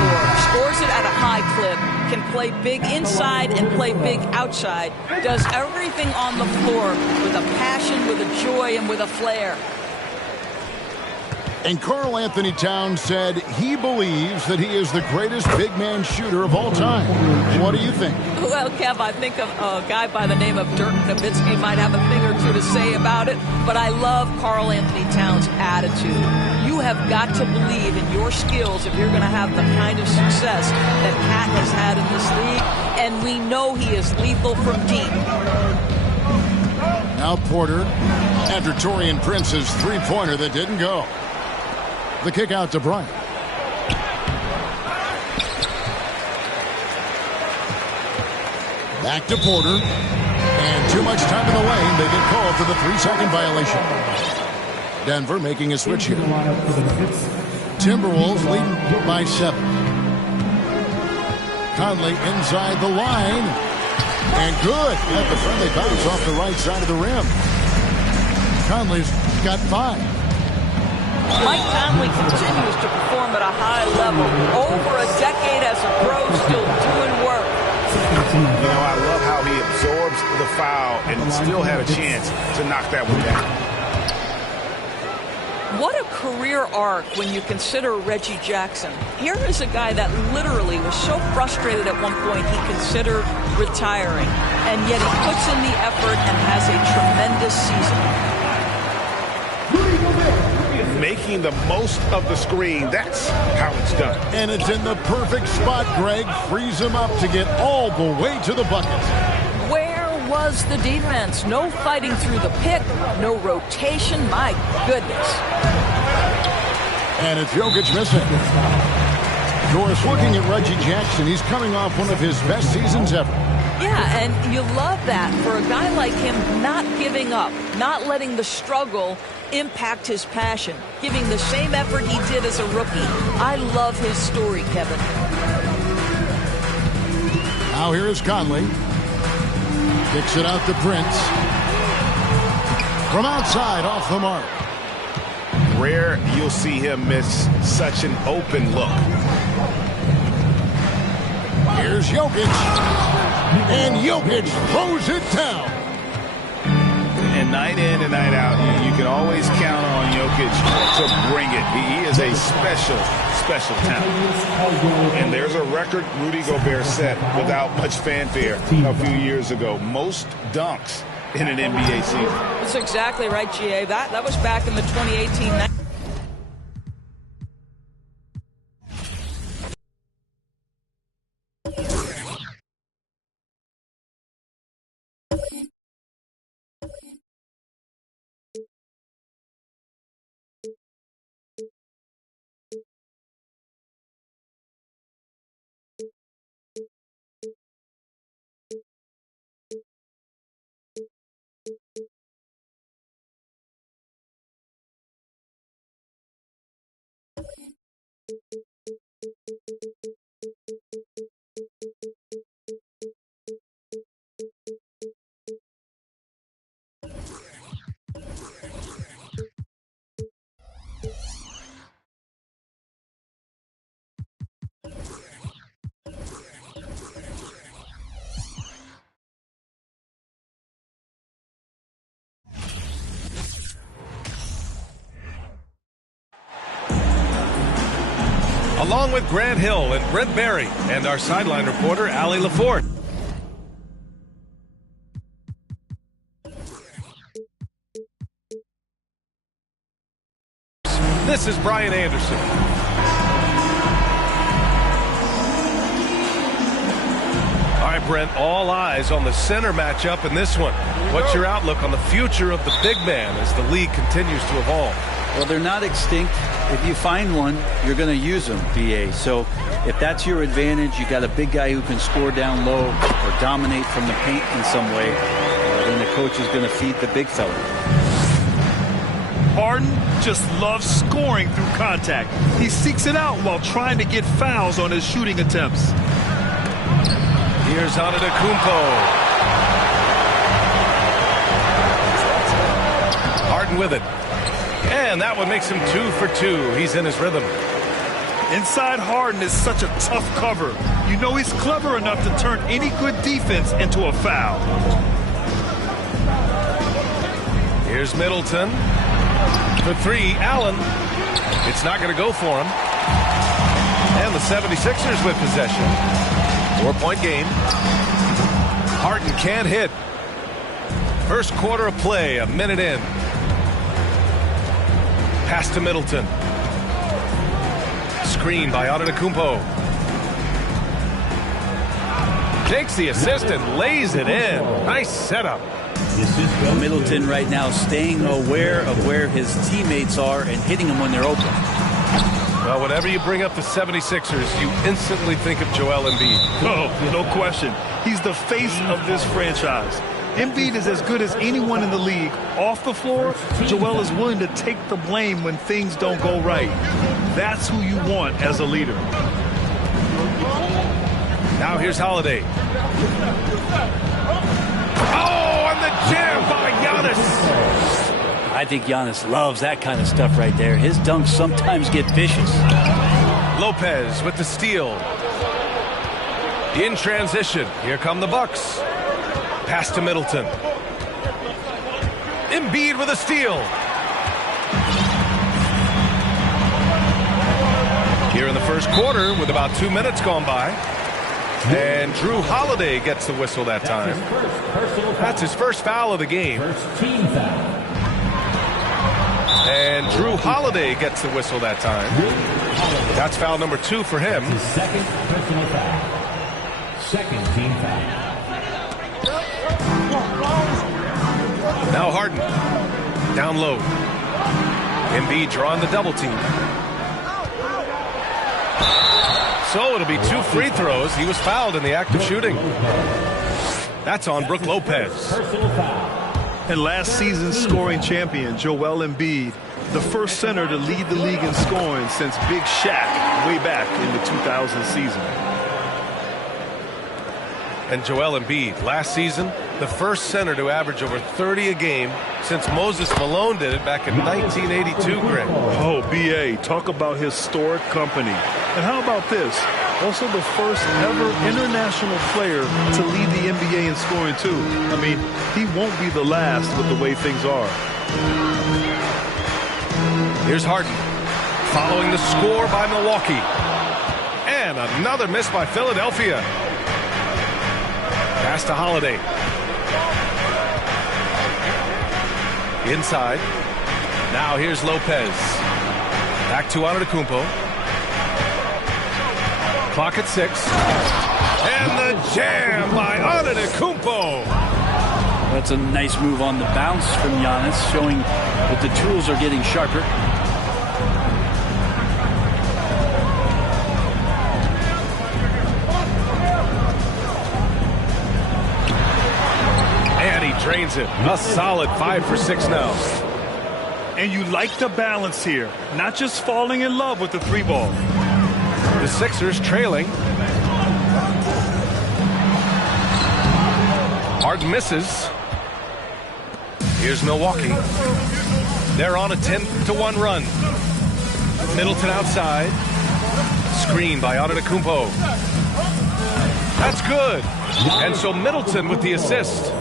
Scores it at a high clip. Can play big inside and play big outside. Does everything on the floor with a passion, with a joy, and with a flair. And Karl Anthony Towns said he believes that he is the greatest big man shooter of all time. What do you think? Well, Kev, I think of a guy by the name of Dirk Nowitzki might have a thing or two to say about it, but I love Karl Anthony Towns' attitude. You have got to believe in your skills if you're going to have the kind of success that Cat has had in this league, and we know he is lethal from deep. Now Porter after Taurean Prince's three-pointer that didn't go. The kick out to Bryant. Back to Porter. And too much time in the lane. They get called for the 3-second violation. Denver making a switch here. Timberwolves leading by 7. Conley inside the line. And good. At the friendly bounce off the right side of the rim. Conley's got 5. Mike Conley continues to perform at a high level. Over a decade as a pro, still doing work. You know, I love how he absorbs the foul and still had a chance to knock that one down. What a career arc when you consider Reggie Jackson. Here is a guy that literally was so frustrated at one point he considered retiring. And yet he puts in the effort and has a tremendous season. Making the most of the screen. That's how it's done. And it's in the perfect spot, Greg. Frees him up to get all the way to the bucket. Where was the defense? No fighting through the pick. No rotation. My goodness. And it's Jokic missing. Of course, looking at Reggie Jackson, he's coming off one of his best seasons ever. Yeah, and you love that for a guy like him, not giving up, not letting the struggle impact his passion, giving the same effort he did as a rookie. I love his story, Kevin. Now here is Conley. Kicks it out to Prince. From outside, off the mark. Rare you'll see him miss such an open look. Here's Jokic. And Jokic throws it down. And And night in and night out, you can always count on Jokic to bring it. He is a special talent. And there's a record Rudy Gobert set without much fanfare a few years ago. Most dunks in an NBA season. That's exactly right, GA. That was back in the 2018-19. Along with Grant Hill and Brent Barry and our sideline reporter, Allie LaForte. This is Brian Anderson. All right, Brent, all eyes on the center matchup in this one. What's your outlook on the future of the big man as the league continues to evolve? Well, they're not extinct. If you find one, you're going to use them, BA. So if that's your advantage, you got a big guy who can score down low or dominate from the paint in some way, then the coach is going to feed the big fella. Harden just loves scoring through contact. He seeks it out while trying to get fouls on his shooting attempts. Here's Antetokounmpo. Harden with it. And that one makes him 2 for 2. He's in his rhythm. Inside Harden is such a tough cover. You know he's clever enough to turn any good defense into a foul. Here's Middleton. For 3, Allen. It's not going to go for him. And the 76ers with possession. 4-point game. Harden can't hit. First quarter of play, a minute in. Pass to Middleton. Screen by Antetokounmpo. Takes the assist and lays it in. Nice setup. Middleton right now staying aware of where his teammates are and hitting them when they're open. Well, whenever you bring up the 76ers, you instantly think of Joel Embiid. Oh, no question. He's the face of this franchise. Embiid is as good as anyone in the league. Off the floor, Joel is willing to take the blame when things don't go right. That's who you want as a leader. Now here's Holiday. Oh, and the jam by Giannis. I think Giannis loves that kind of stuff right there. His dunks sometimes get vicious. Lopez with the steal. In transition, here come the Bucks. Pass to Middleton. Embiid with a steal. Here in the first quarter with about 2 minutes gone by. And Drew Holiday gets the whistle that time. That's his first foul of the game. And Drew Holiday gets the whistle that time. That's foul number 2 for him. Second personal foul. Second team foul. Now Harden. Down low. Embiid drawing the double team. So it'll be 2 free throws. He was fouled in the act of shooting. That's on Brook Lopez. Personal foul. And last season's scoring champion, Joel Embiid, the first center to lead the league in scoring since Big Shaq way back in the 2000 season. And Joel Embiid, last season, the first center to average over 30 a game since Moses Malone did it back in 1982, Greg. Oh, B.A., talk about historic company. And how about this? Also the first ever international player to lead the NBA in scoring, too. I mean, he won't be the last with the way things are. Here's Harden, following the score by Milwaukee. And another miss by Philadelphia. Pass to Holiday. Inside. Now here's Lopez. Back to Antetokounmpo. Clock at 6. And the jam by Antetokounmpo. That's a nice move on the bounce from Giannis, showing that the tools are getting sharper. And he drains it. A solid 5 for 6 now. And you like the balance here. Not just falling in love with the 3-ball. The Sixers trailing. Harden misses. Here's Milwaukee. They're on a 10-1 run. Middleton outside. Screen by Antetokounmpo. That's good. And so Middleton with the assist.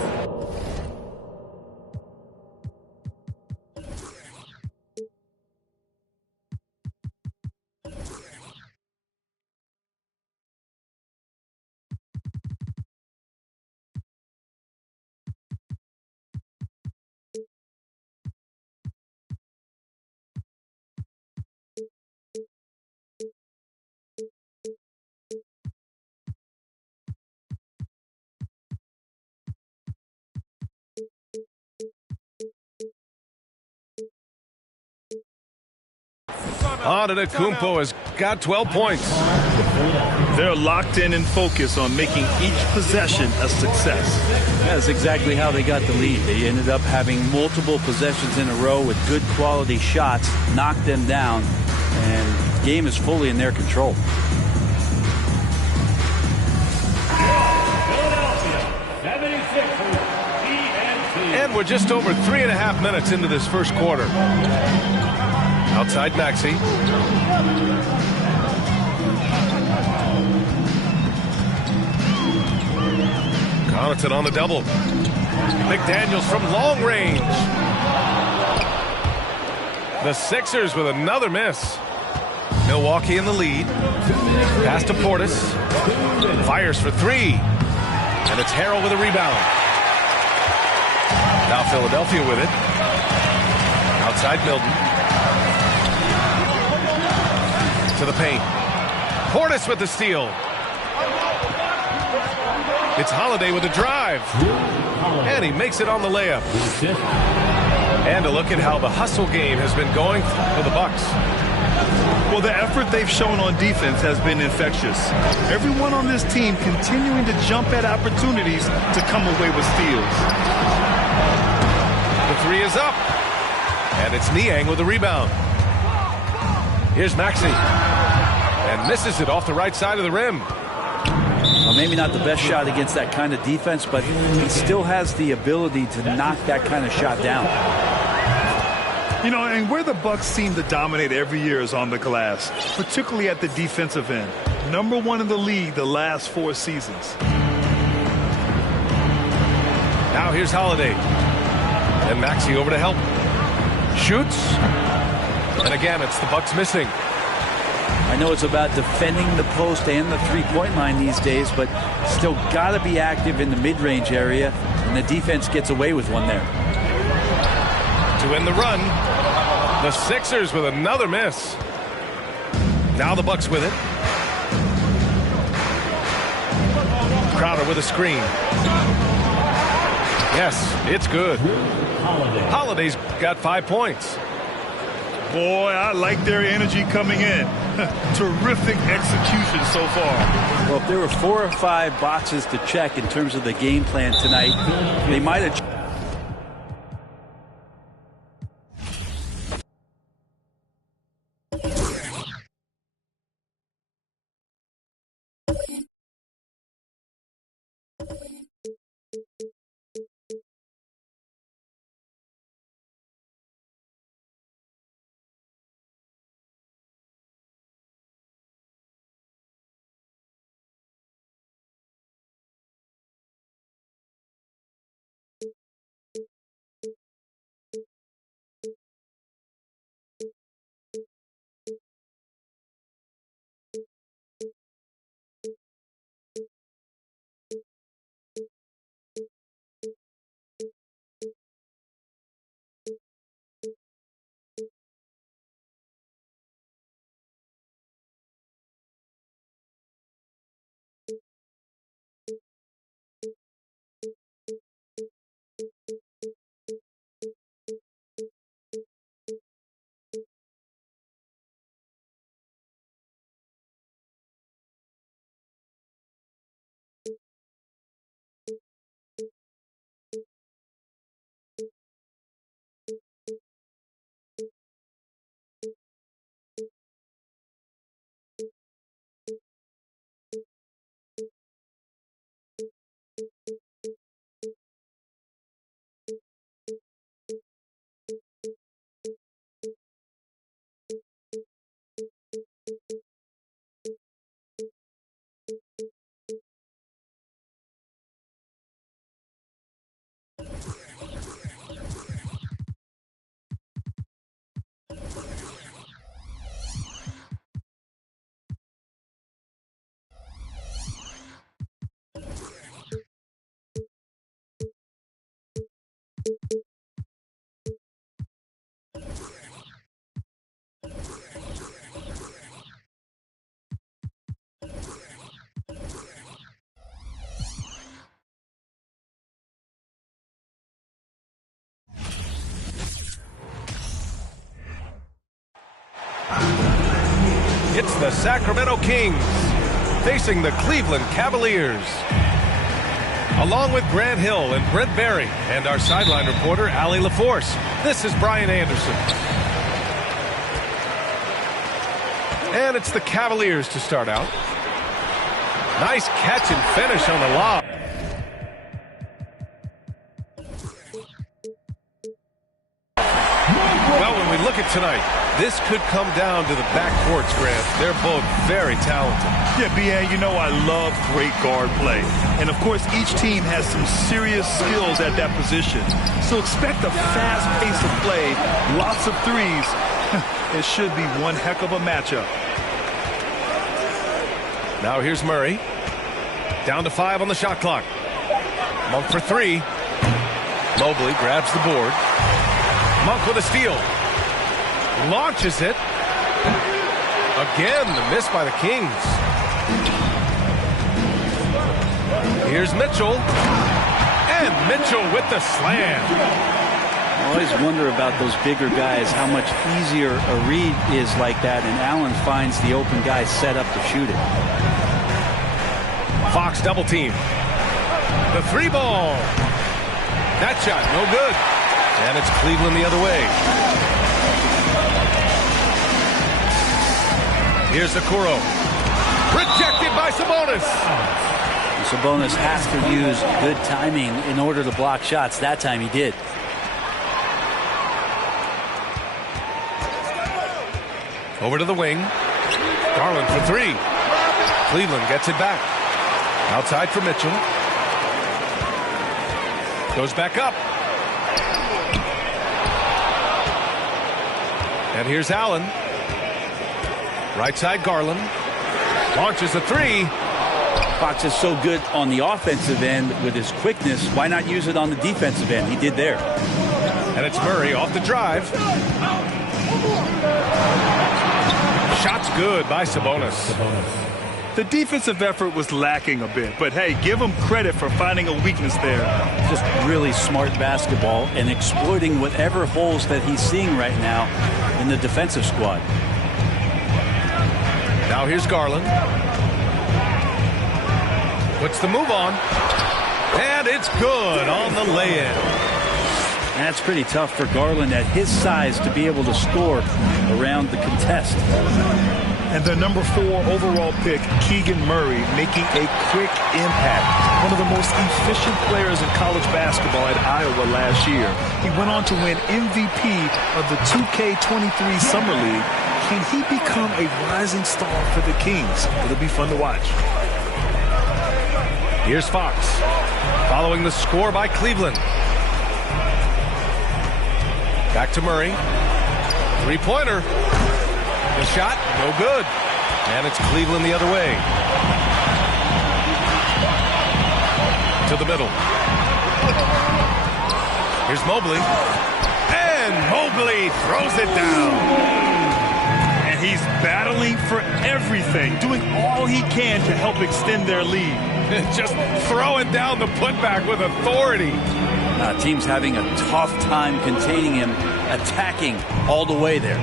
Antetokounmpo has got 12 points. They're locked in and focused on making each possession a success. That's exactly how they got the lead. They ended up having multiple possessions in a row with good quality shots, knocked them down, and the game is fully in their control. And we're just over 3.5 minutes into this first quarter. Outside Maxey. Connaughton on the double. McDaniels from long range. The Sixers with another miss. Milwaukee in the lead. Pass to Portis. Fires for 3. And it's Harrell with a rebound. Now Philadelphia with it. Outside Milton. To the paint. Portis with the steal. It's Holiday with a drive. And he makes it on the layup. And a look at how the hustle game has been going for the Bucks. Well, the effort they've shown on defense has been infectious. Everyone on this team continuing to jump at opportunities to come away with steals. The 3 is up. And it's Niang with the rebound. Here's Maxey. And misses it off the right side of the rim. Well, maybe not the best shot against that kind of defense, but he still has the ability to knock that kind of shot down. You know, and where the Bucks seem to dominate every year is on the glass, particularly at the defensive end. #1 in the league the last 4 seasons. Now here's Holiday. And Maxey over to help. Shoots. And again, it's the Bucks missing. I know it's about defending the post and the three-point line these days, but still got to be active in the mid-range area, and the defense gets away with one there. To end the run, the Sixers with another miss. Now the Bucks with it. Crowder with a screen. Yes, it's good. Holiday's got 5 points. Boy, I like their energy coming in. Terrific execution so far. Well, if there were 4 or 5 boxes to check in terms of the game plan tonight, they might have It's the Sacramento Kings facing the Cleveland Cavaliers. Along with Grant Hill and Brent Barry and our sideline reporter, Allie LaForce, this is Brian Anderson. And it's the Cavaliers to start out. Nice catch and finish on the lob. Well, when we look at tonight, this could come down to the backcourts, Grant. They're both very talented. Yeah, B.A., you know I love great guard play. And, of course, each team has some serious skills at that position. So expect a fast pace of play, lots of threes. It should be one heck of a matchup. Now here's Murray. Down to 5 on the shot clock. Monk for 3. Mobley grabs the board. Monk with a steal. Launches it. Again, the miss by the Kings. Here's Mitchell. And Mitchell with the slam. I always wonder about those bigger guys, how much easier a read is like that, and Allen finds the open guy set up to shoot it. Fox double team. The 3 ball. That shot, no good. And it's Cleveland the other way. Here's Okoro. Rejected by Sabonis. Sabonis has to use good timing in order to block shots. That time he did. Over to the wing. Garland for 3. Cleveland gets it back. Outside for Mitchell. Goes back up. And here's Allen. Right side Garland. Launches a 3. Fox is so good on the offensive end with his quickness. Why not use it on the defensive end? He did there. And it's Murray off the drive. Shot's good by Sabonis. The defensive effort was lacking a bit, but hey, give him credit for finding a weakness there. Just really smart basketball and exploiting whatever holes that he's seeing right now in the defensive squad. Now here's Garland. Puts the move on. And it's good on the lay-in. That's pretty tough for Garland at his size to be able to score around the contest. And the number 4 overall pick, Keegan Murray, making a quick impact. One of the most efficient players in college basketball at Iowa last year. He went on to win MVP of the 2K23 Summer League. Can he become a rising star for the Kings? It'll be fun to watch. Here's Fox, following the score by Cleveland. Back to Murray. 3-pointer. The shot, no good. And it's Cleveland the other way. To the middle. Here's Mobley. And Mobley throws it down. And he's battling for everything, doing all he can to help extend their lead. Just throwing down the putback with authority. Team's having a tough time containing him, attacking all the way there.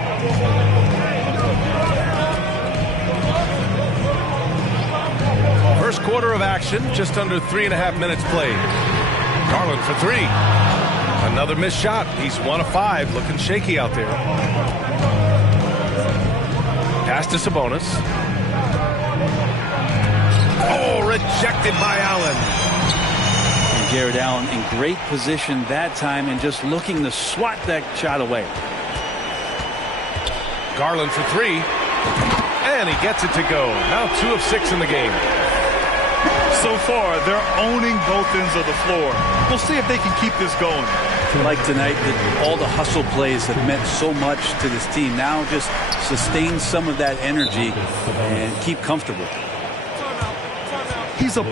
First quarter of action, just under 3.5 minutes played. Garland for 3. Another missed shot. He's 1 of 5, looking shaky out there. Pass to Sabonis. Oh, rejected by Allen. And Jared Allen in great position that time and just looking to swat that shot away. Garland for 3. And he gets it to go. Now 2 of 6 in the game. So far, they're owning both ends of the floor. We'll see if they can keep this going. Like tonight, all the hustle plays have meant so much to this team. Now just sustain some of that energy and keep comfortable. He's a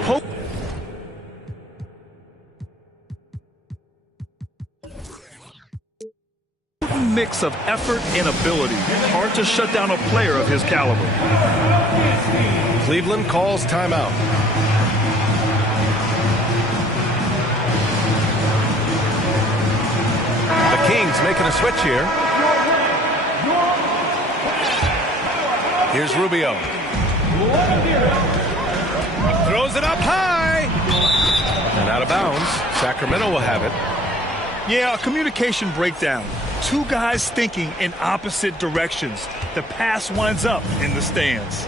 mix of effort and ability. Hard to shut down a player of his caliber. Cleveland calls timeout. The Kings making a switch here. Here's Rubio. Throws it up high. And out of bounds. Sacramento will have it. Yeah, a communication breakdown. Two guys thinking in opposite directions. The pass winds up in the stands.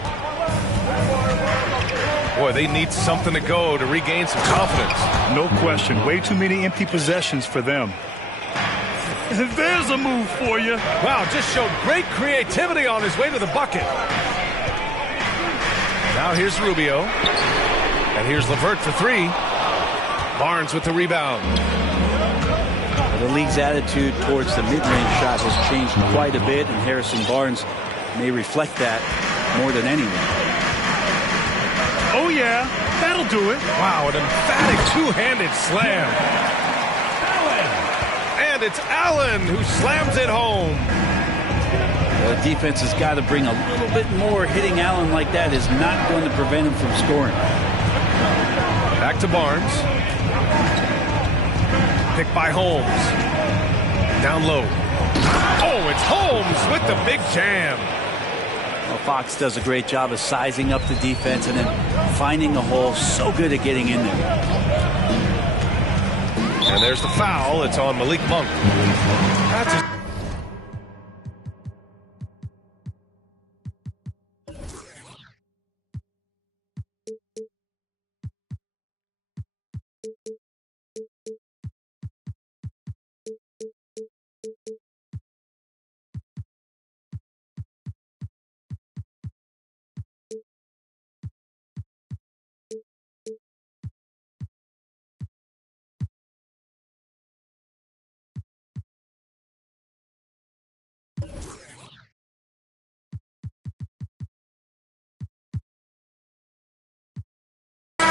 Boy, they need something to go to regain some confidence. No question. Way too many empty possessions for them. There's a move for you. Wow, just showed great creativity on his way to the bucket. Now here's Rubio. And here's LeVert for three. Barnes with the rebound. The league's attitude towards the mid-range shot has changed quite a bit, and Harrison Barnes may reflect that more than anyone. Oh, yeah, that'll do it. Wow, an emphatic two-handed slam. And it's Allen who slams it home. The defense has got to bring a little bit more. Hitting Allen like that is not going to prevent him from scoring. Back to Barnes. Picked by Holmes. Down low. Oh, it's Holmes with the big jam. Well, Fox does a great job of sizing up the defense and then finding a hole. So good at getting in there. And there's the foul. It's on Malik Monk. That's a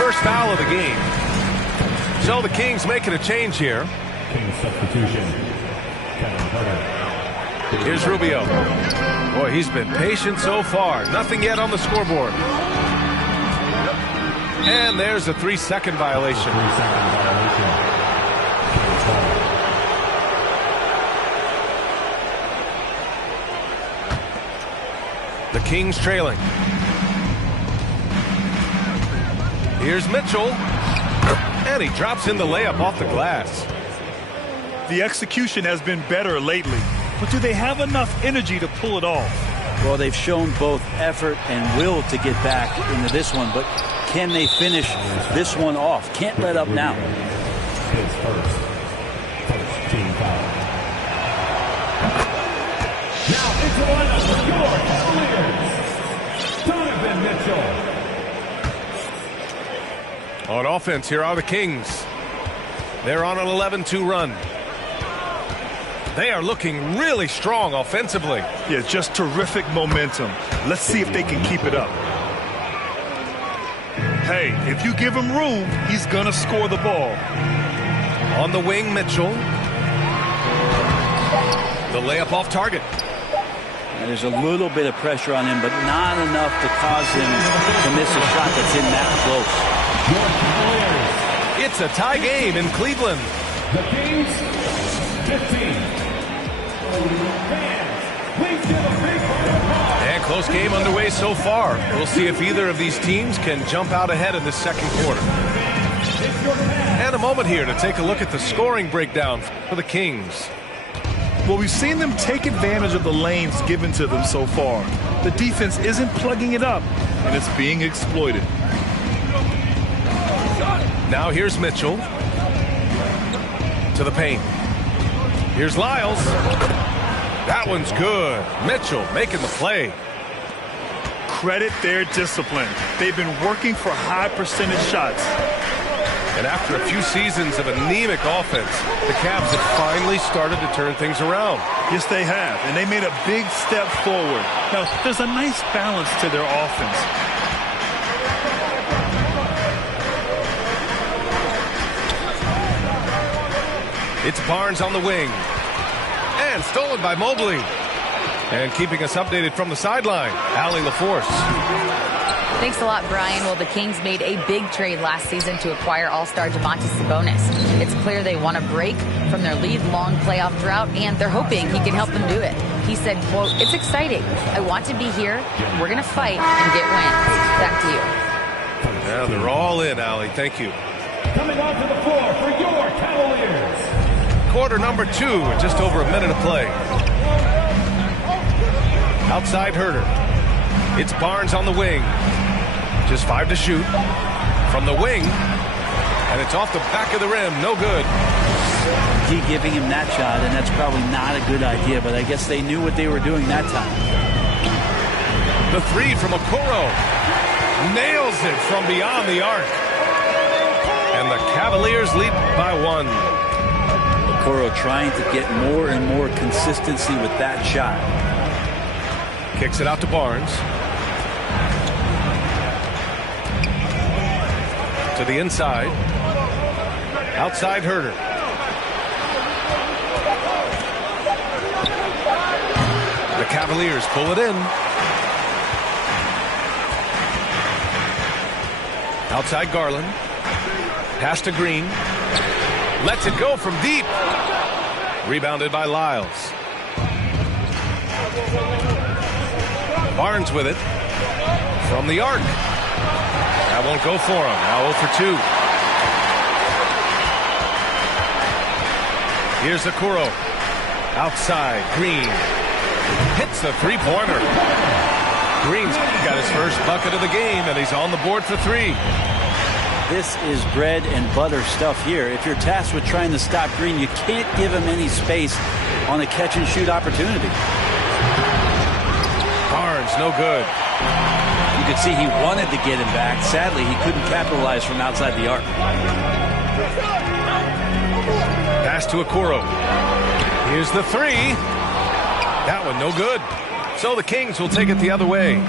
first foul of the game. So the Kings making a change here. Kings substitution. Kevin Huerter. Here's Rubio. Boy, he's been patient so far. Nothing yet on the scoreboard. And there's a 3-second violation. 3-second violation. Kings foul. The Kings trailing. Here's Mitchell. And he drops in the layup off the glass. The execution has been better lately, but do they have enough energy to pull it off? Well, they've shown both effort and will to get back into this one, but can they finish this one off? Can't let up now. His first team foul. Now into the lineup, your Cavaliers, Donovan Mitchell. On offense, here are the Kings. They're on an 11-2 run. They are looking really strong offensively. Yeah, just terrific momentum. Let's see if they can keep it up. Hey, if you give him room, he's going to score the ball. On the wing, Mitchell. The layup off target. And there's a little bit of pressure on him, but not enough to cause him to miss a shot that's in that close. It's a tie game in Cleveland. The Kings, 15. And close game underway so far. We'll see if either of these teams can jump out ahead in the second quarter. And a moment here to take a look at the scoring breakdown for the Kings. Well, we've seen them take advantage of the lanes given to them so far. The defense isn't plugging it up, and it's being exploited. Now here's Mitchell. To the paint. Here's Lyles. That one's good. Mitchell making the play. Credit their discipline. They've been working for high percentage shots. And after a few seasons of anemic offense, the Cavs have finally started to turn things around. Yes, they have, and they made a big step forward. Now, there's a nice balance to their offense. It's Barnes on the wing. And stolen by Mobley. And keeping us updated from the sideline, Allie LaForce. Thanks a lot, Brian. Well, the Kings made a big trade last season to acquire all-star Domantas Sabonis. It's clear they want to break from their league-long playoff drought, and they're hoping he can help them do it. He said, quote, "It's exciting. I want to be here. We're going to fight and get wins." Back to you. Now they're all in, Allie. Thank you. Coming onto the floor for your Cavaliers. Quarter number 2 with just over a minute of play. Outside Herter. It's Barnes on the wing. Just 5 to shoot. From the wing. And it's off the back of the rim. No good. He giving him that shot, and that's probably not a good idea, but I guess they knew what they were doing that time. The 3 from Okoro. Nails it from beyond the arc. And the Cavaliers lead by 1. Okoro trying to get more and more consistency with that shot. Kicks it out to Barnes. To the inside. Outside Herter. The Cavaliers pull it in. Outside Garland. Pass to Green. Lets it go from deep. Rebounded by Lyles. Barnes with it. From the arc. That won't go for him. Now 0 for 2. Here's Okoro. Outside. Green. Hits the three-pointer. Green's got his first bucket of the game, and he's on the board for 3. This is bread and butter stuff here. If you're tasked with trying to stop Green, you can't give him any space on a catch-and-shoot opportunity. Barnes, no good. You could see he wanted to get him back. Sadly, he couldn't capitalize from outside the arc. Pass to Okoro. Here's the 3. That one no good. So the Kings will take it the other way.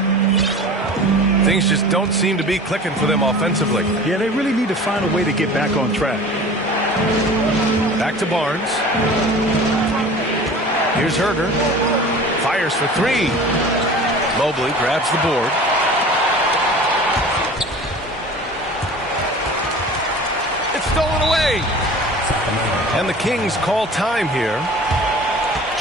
Things just don't seem to be clicking for them offensively. Yeah, they really need to find a way to get back on track. Back to Barnes. Here's Herter. Fires for 3. Mobley grabs the board. It's stolen away. And the Kings call time here.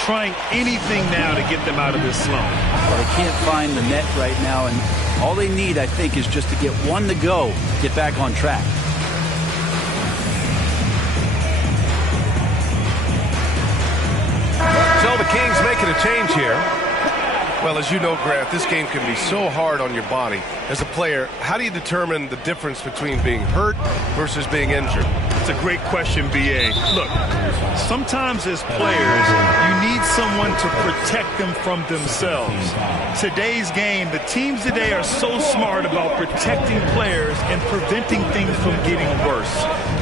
Trying anything now to get them out of this slump. Well, they can't find the net right now, and all they need, I think, is just to get one to go, get back on track. So the Kings making a change here. Well, as you know, Grant, this game can be so hard on your body. As a player, how do you determine the difference between being hurt versus being injured? It's a great question, B.A. Look, sometimes as players, you need someone to protect them from themselves. Today's game, the teams today are so smart about protecting players and preventing things from getting worse.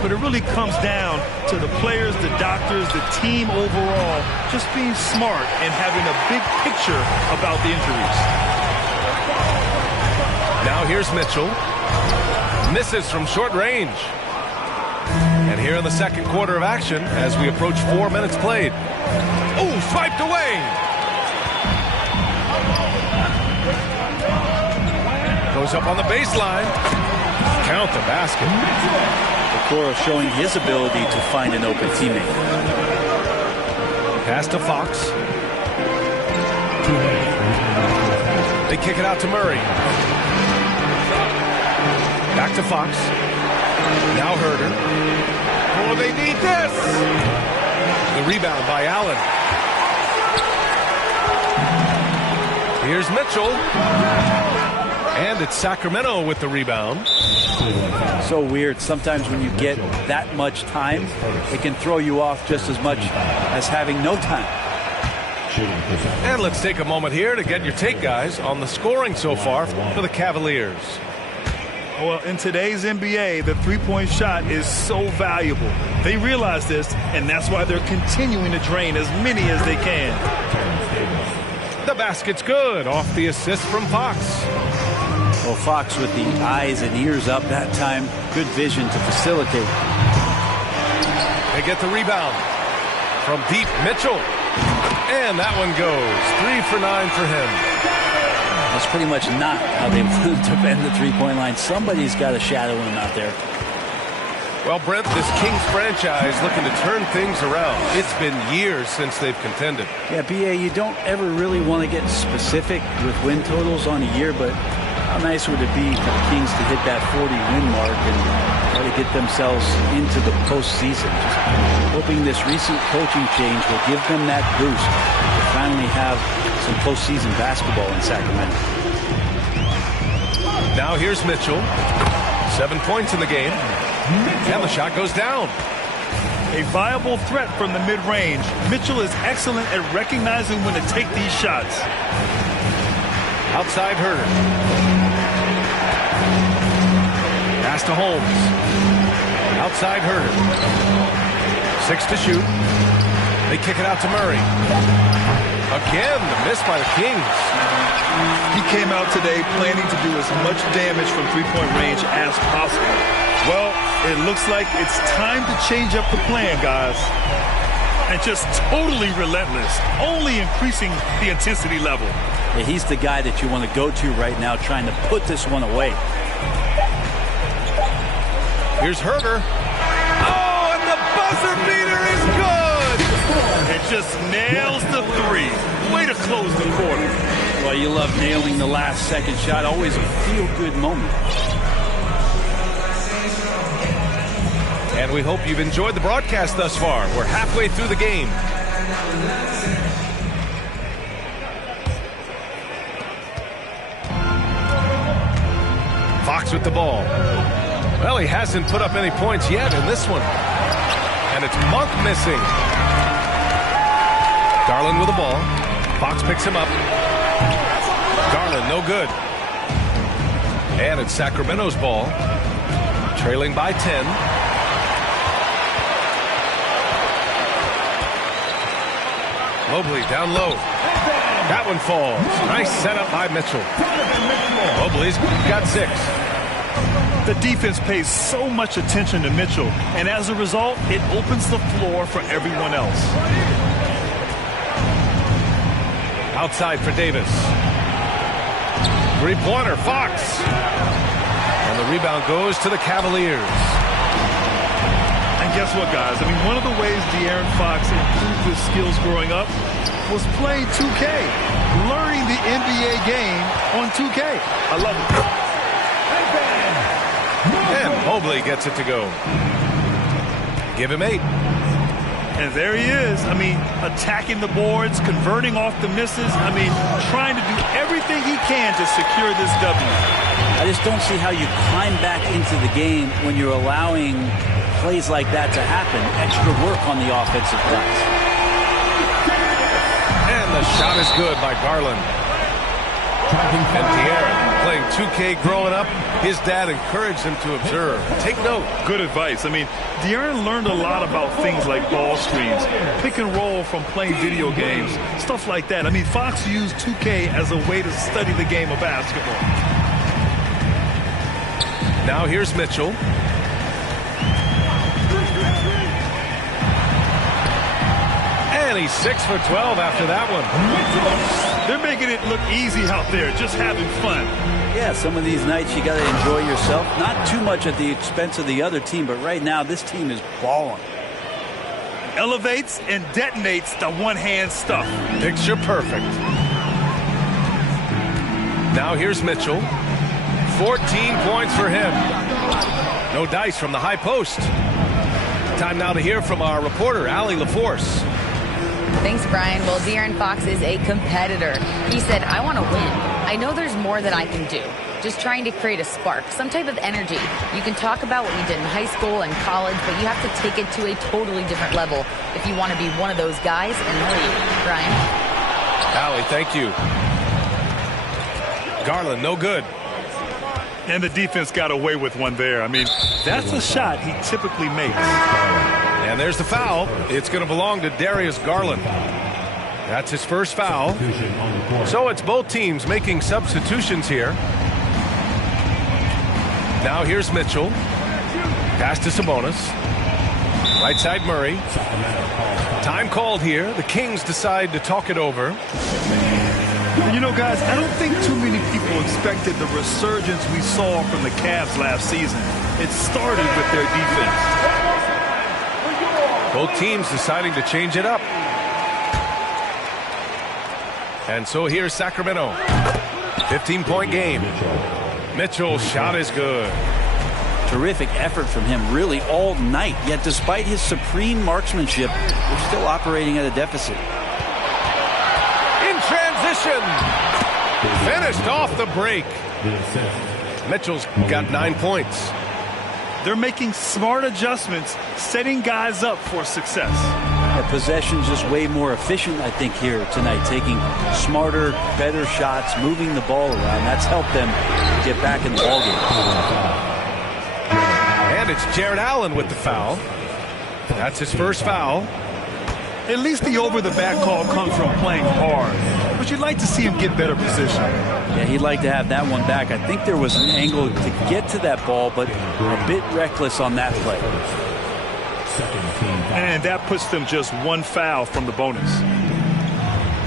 But it really comes down to the players, the doctors, the team overall, just being smart and having a big picture about the injuries. Now here's Mitchell. Misses from short range. And here in the second quarter of action as we approach 4 minutes played. Oh, swiped away. Goes up on the baseline. Count the basket. Okoro showing his ability to find an open teammate. Pass to Fox. They kick it out to Murray. Back to Fox. Now Herter. Oh, they need this. The rebound by Allen. Here's Mitchell. And it's Sacramento with the rebound. So weird. Sometimes when you get that much time, it can throw you off just as much as having no time. And let's take a moment here to get your take, guys, on the scoring so far for the Cavaliers. Well, in today's NBA, the three-point shot is so valuable. They realize this, and that's why they're continuing to drain as many as they can. The basket's good off the assist from Fox. Well, Fox with the eyes and ears up that time. Good vision to facilitate. They get the rebound from deep. Mitchell And that one goes. 3 for 9 for him. That's pretty much not how they want to defend the three-point line. Somebody's got to shadow him out there. Well, Brent, this Kings franchise looking to turn things around. It's been years since they've contended. Yeah, B.A., you don't ever really want to get specific with win totals on a year, but how nice would it be for the Kings to hit that 40-win mark and try to get themselves into the postseason? Just hoping this recent coaching change will give them that boost to finally have some postseason basketball in Sacramento. Now here's Mitchell. 7 points in the game. And the shot goes down. A viable threat from the mid-range. Mitchell is excellent at recognizing when to take these shots. Outside Herter. Pass to Holmes. Outside Herter. 6 to shoot. They kick it out to Murray. Again, the miss by the Kings. He came out today planning to do as much damage from three-point range as possible. Well, it looks like it's time to change up the plan, guys. And just totally relentless, only increasing the intensity level. Yeah, he's the guy that you want to go to right now, trying to put this one away. Here's Herter. Oh, and the buzzer beater is good! It just nails the three. Way to close the quarter. Well, you love nailing the last second shot. Always a feel-good moment. And we hope you've enjoyed the broadcast thus far. We're halfway through the game. Fox with the ball. Well, he hasn't put up any points yet in this one. And it's Monk missing. Garland with the ball. Fox picks him up. Garland, no good. And it's Sacramento's ball. Trailing by 10. Mobley down low. That one falls. Nice setup by Mitchell. Mobley's got 6. The defense pays so much attention to Mitchell, and as a result, it opens the floor for everyone else. Outside for Davis. Three-pointer, Fox. And the rebound goes to the Cavaliers. And guess what, guys? I mean, one of the ways De'Aaron Fox improved his skills growing up was playing 2K, learning the NBA game on 2K. I love it. And Mobley gets it to go. Give him 8. And there he is. I mean, attacking the boards, converting off the misses. I mean, trying to do everything he can to secure this W. I just don't see how you climb back into the game when you're allowing plays like that to happen. Extra work on the offensive glass. And the shot is good by Garland. And De'Aaron, playing 2K growing up, his dad encouraged him to observe. Take note. Good advice. I mean, De'Aaron learned a lot about things like ball screens, pick and roll from playing video games, stuff like that. I mean, Fox used 2K as a way to study the game of basketball. Now here's Mitchell. And he's 6 for 12 after that one. They're making it look easy out there, just having fun. Yeah, some of these nights you got to enjoy yourself. Not too much at the expense of the other team, but right now this team is balling. Elevates and detonates the one-hand stuff. Picture perfect. Now here's Mitchell. 14 points for him. No dice from the high post. Time now to hear from our reporter, Allie LaForce. Thanks, Brian. Well, De'Aaron Fox is a competitor. He said, I want to win. I know there's more that I can do. Just trying to create a spark, some type of energy. You can talk about what you did in high school and college, but you have to take it to a totally different level if you want to be one of those guys in the league. Brian? Allie, thank you. Garland, no good. And the defense got away with one there. I mean, that's a shot he typically makes. And there's the foul. It's going to belong to Darius Garland. That's his first foul. So it's both teams making substitutions here. Now here's Mitchell. Pass to Sabonis. Right side Murray. Time called here. The Kings decide to talk it over. You know, guys, I don't think too many people expected the resurgence we saw from the Cavs last season. It started with their defense. Both teams deciding to change it up. And so here's Sacramento. 15-point game. Mitchell's shot is good. Terrific effort from him really all night. Yet despite his supreme marksmanship, we're still operating at a deficit. In transition. Finished off the break. Mitchell's got 9 points. They're making smart adjustments, setting guys up for success. The possession's just way more efficient, I think, here tonight. Taking smarter, better shots, moving the ball around. That's helped them get back in the ballgame. And it's Jared Allen with the foul. That's his first foul. At least the over-the-back call comes from playing hard. But you'd like to see him get better position. Yeah, he'd like to have that one back. I think there was an angle to get to that ball, but a bit reckless on that play. And that puts them just 1 foul from the bonus.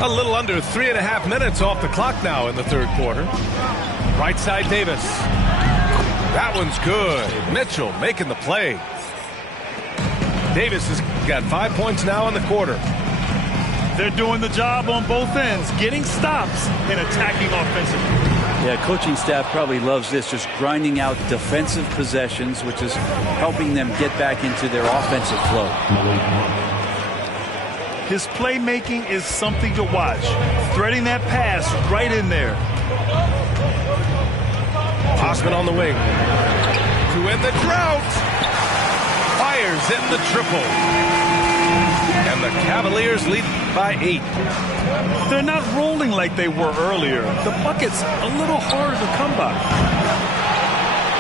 A little under 3.5 minutes off the clock now in the third quarter. Right side Davis. That one's good. Mitchell making the play. Davis has got 5 points now in the quarter. They're doing the job on both ends, getting stops and attacking offensively. Yeah, coaching staff probably loves this, just grinding out defensive possessions, which is helping them get back into their offensive flow. His playmaking is something to watch. Threading that pass right in there. Osman on the wing. To end the drought. Fires in the triple. And the Cavaliers lead by 8. They're not rolling like they were earlier. The bucket's a little harder to come by.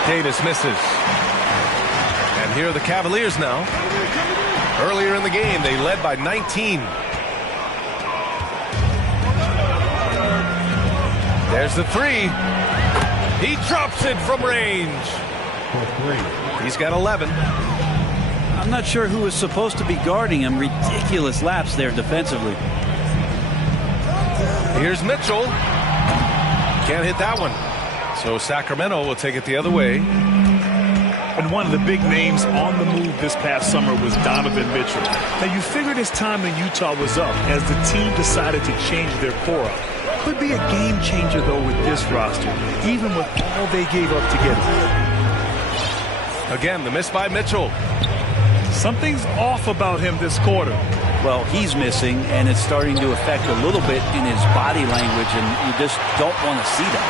Davis misses. And here are the Cavaliers now. Earlier in the game, they led by 19. There's the 3. He drops it from range. He's got 11. I'm not sure who was supposed to be guarding him. Ridiculous lapse there defensively. Here's Mitchell. Can't hit that one. So Sacramento will take it the other way. And one of the big names on the move this past summer was Donovan Mitchell. Now, you figured his time in Utah was up as the team decided to change their core up. Could be a game changer, though, with this roster, even with all they gave up to get him. Again, the miss by Mitchell. Something's off about him this quarter. Well, he's missing, and it's starting to affect a little bit in his body language, and you just don't want to see that.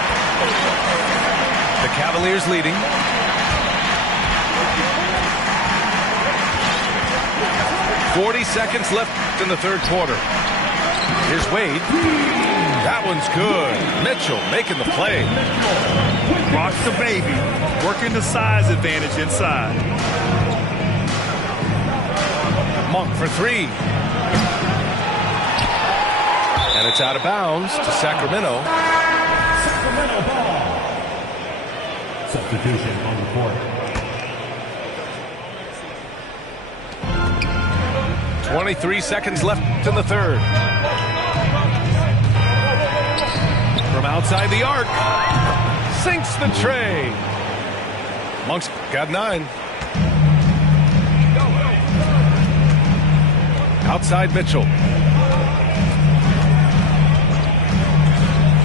The Cavaliers leading. .40 seconds left in the third quarter. Here's Wade. That one's good. Mitchell making the play. Rocks the baby. Working the size advantage inside. Monk for 3. And it's out of bounds to Sacramento. Sacramento ball. Substitution on the court. 23 seconds left in the third. From outside the arc. Sinks the tray. Monk's got 9. Outside Mitchell.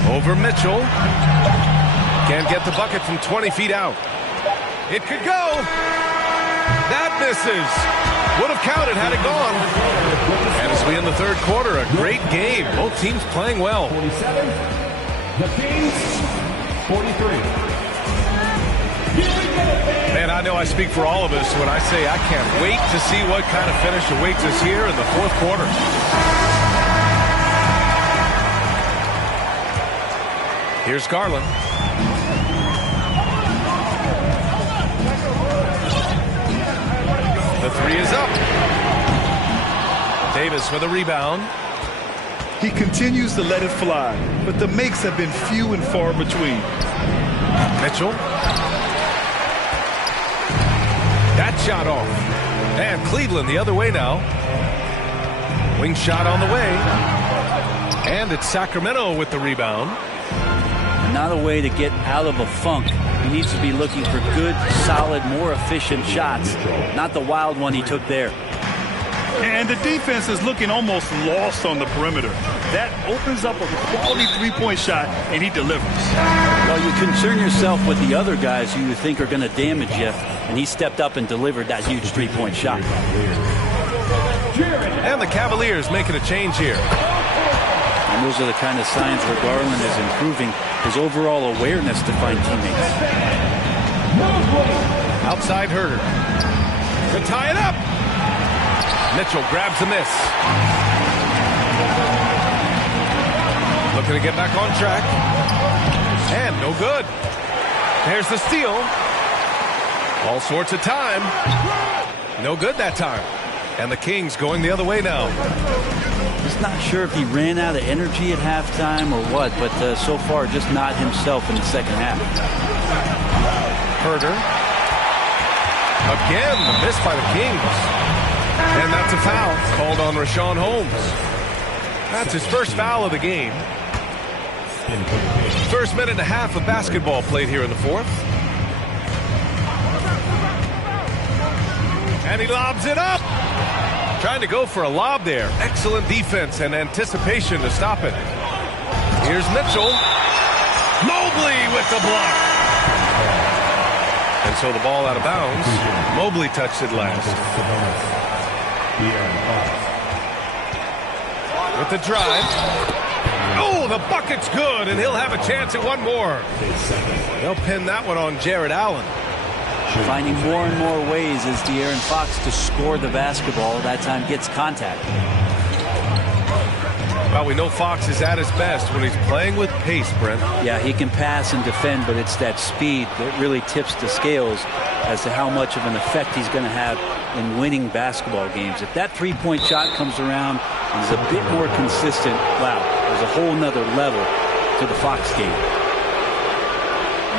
Over Mitchell. Can't get the bucket from 20 feet out. It could go. That misses. Would have counted had it gone. And as we end the third quarter, a great game. Both teams playing well. 47. The Kings, 43. Man, I know I speak for all of us when I say I can't wait to see what kind of finish awaits us here in the fourth quarter. Here's Garland. The 3 is up. Davis with a rebound. He continues to let it fly, but the makes have been few and far between. Mitchell. That shot off. And Cleveland the other way now. Wing shot on the way. And it's Sacramento with the rebound. Not a way to get out of a funk. He needs to be looking for good, solid, more efficient shots, not the wild one he took there. And the defense is looking almost lost on the perimeter. That opens up a quality three-point shot, and he delivers. Well, you concern yourself with the other guys who you think are going to damage you, and he stepped up and delivered that huge three-point shot. And the Cavaliers making a change here. And those are the kind of signs where Garland is improving his overall awareness to find teammates. Outside Herder. To tie it up. Mitchell grabs the miss. Looking to get back on track. And no good. There's the steal. All sorts of time. No good that time. And the Kings going the other way now. He's not sure if he ran out of energy at halftime or what, but so far just not himself in the second half. Herder. Again, the miss by the Kings. And that's a foul called on Richaun Holmes. That's his first foul of the game. First minute and a half of basketball played here in the fourth. And he lobs it up. Trying to go for a lob there. Excellent defense and anticipation to stop it. Here's Mitchell. Mobley with the block. And so the ball out of bounds. Mobley touched it last. With the drive. Oh, the bucket's good, and he'll have a chance at one more. They'll pin that one on Jared Allen. Finding more and more ways as De'Aaron Fox to score the basketball. That time gets contact. Well, we know Fox is at his best when he's playing with pace, Brent. Yeah, he can pass and defend, but it's that speed that really tips the scales as to how much of an effect he's going to have in winning basketball games. If that three-point shot comes around and is a bit more consistent, wow, there's a whole nother level to the Fox game.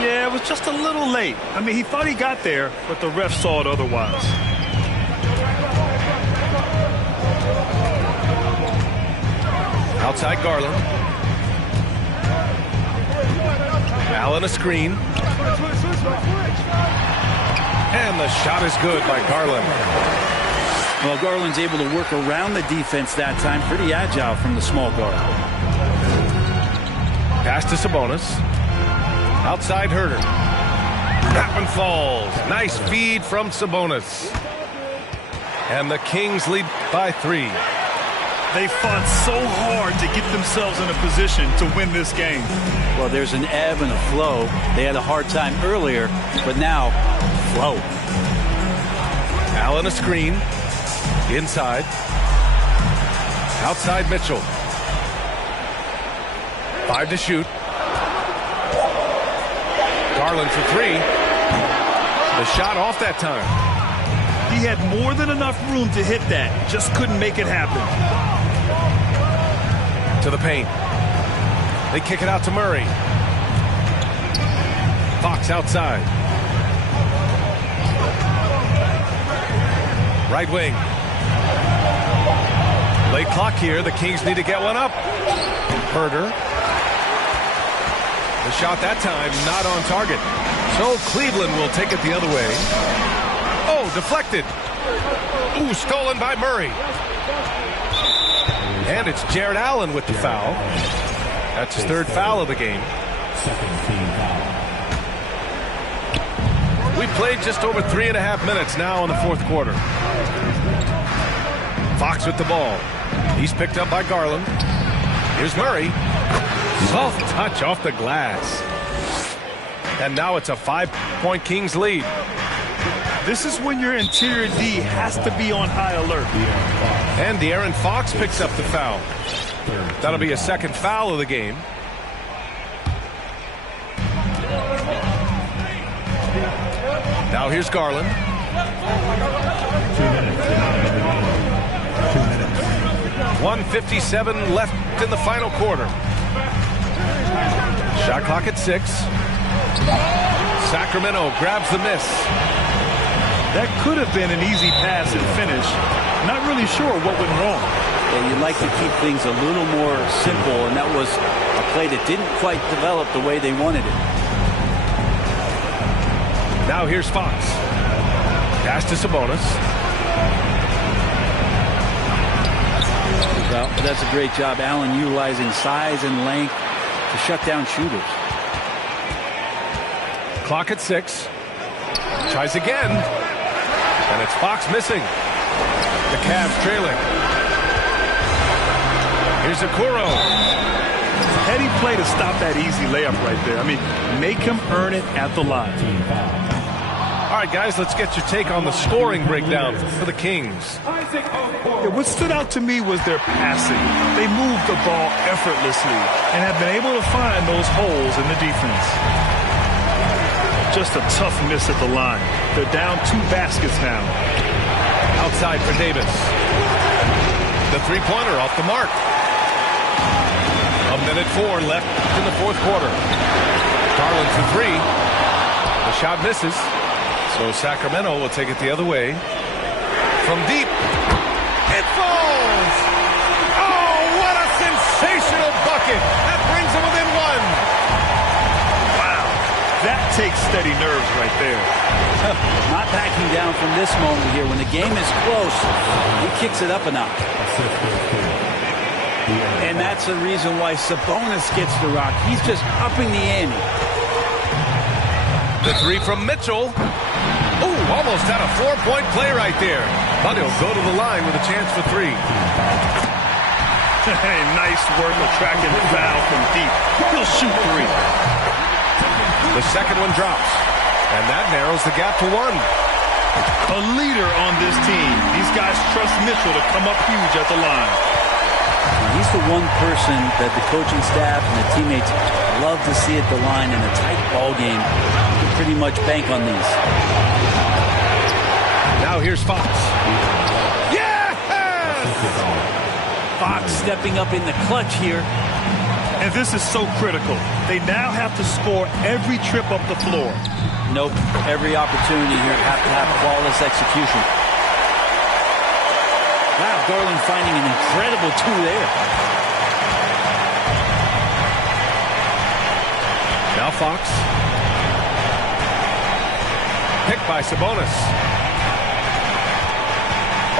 Yeah, it was just a little late. I mean, he thought he got there, but the ref saw it otherwise. Outside Garland. Allen a screen. And the shot is good by Garland. Well, Garland's able to work around the defense that time. Pretty agile from the small guard. Pass to Sabonis. Outside Herder. That one falls. Nice feed from Sabonis. And the Kings lead by 3. They fought so hard to get themselves in a position to win this game. Well, there's an ebb and a flow. They had a hard time earlier, but now, flow. Allen a screen. Inside. Outside Mitchell. 5 to shoot. Garland for 3. The shot off that time. He had more than enough room to hit that. Just couldn't make it happen. To the paint. They kick it out to Murray. Fox outside. Right wing. Late clock here. The Kings need to get one up. Herder. The shot that time not on target. So Cleveland will take it the other way. Oh, deflected. Ooh, stolen by Murray. And it's Jared Allen with the foul. That's his third foul of the game. We played just over 3.5 minutes now in the fourth quarter. Fox with the ball. He's picked up by Garland. Here's Murray. Soft touch off the glass. And now it's a 5-point Kings lead. This is when your interior D has to be on high alert. And De'Aaron Fox picks up the foul. That'll be a second foul of the game. Now here's Garland. 1:57 left in the final quarter. Shot clock at 6. Sacramento grabs the miss. That could have been an easy pass and finish. Not really sure what went wrong. Yeah, you'd like to keep things a little more simple, and that was a play that didn't quite develop the way they wanted it. Now here's Fox. Pass to Sabonis. Well, that's a great job, Allen, utilizing size and length to shut down shooters. Clock at 6. Tries again. And it's Fox missing. The Cavs trailing. Here's Okoro. Heady play to stop that easy layup right there. I mean, make him earn it at the line. All right, guys, let's get your take on the scoring breakdown for the Kings. Yeah, what stood out to me was their passing. They moved the ball effortlessly and have been able to find those holes in the defense. Just a tough miss at the line. They're down 2 baskets now. Outside for Davis. The three-pointer off the mark. 1:04 left in the fourth quarter. Garland for 3. The shot misses. So Sacramento will take it the other way. From deep. It falls! Oh, what a sensational bucket! That brings them within 1. Wow. That takes steady nerves right there. Not backing down from this moment here. When the game is close, he kicks it up a notch. And that's the reason why Sabonis gets the rock. He's just upping the ante. The 3 from Mitchell. Oh, almost had a 4-point play right there. But he'll go to the line with a chance for 3. Hey, nice work attracting the foul from deep. He'll shoot 3. The second one drops. And that narrows the gap to 1. A leader on this team. These guys trust Mitchell to come up huge at the line. He's the one person that the coaching staff and the teammates love to see at the line in a tight ball game. You pretty much bank on these. Now here's Fox. Yes! Fox stepping up in the clutch here. And this is so critical. They now have to score every trip up the floor. Nope. Every opportunity here have to have flawless execution. Wow, Garland finding an incredible 2 there. Now Fox. Picked by Sabonis.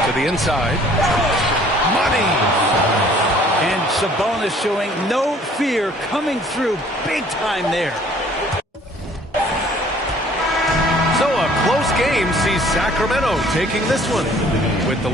To the inside. Money! And Sabonis showing no fear, coming through big time there. So a close game sees Sacramento taking this one with the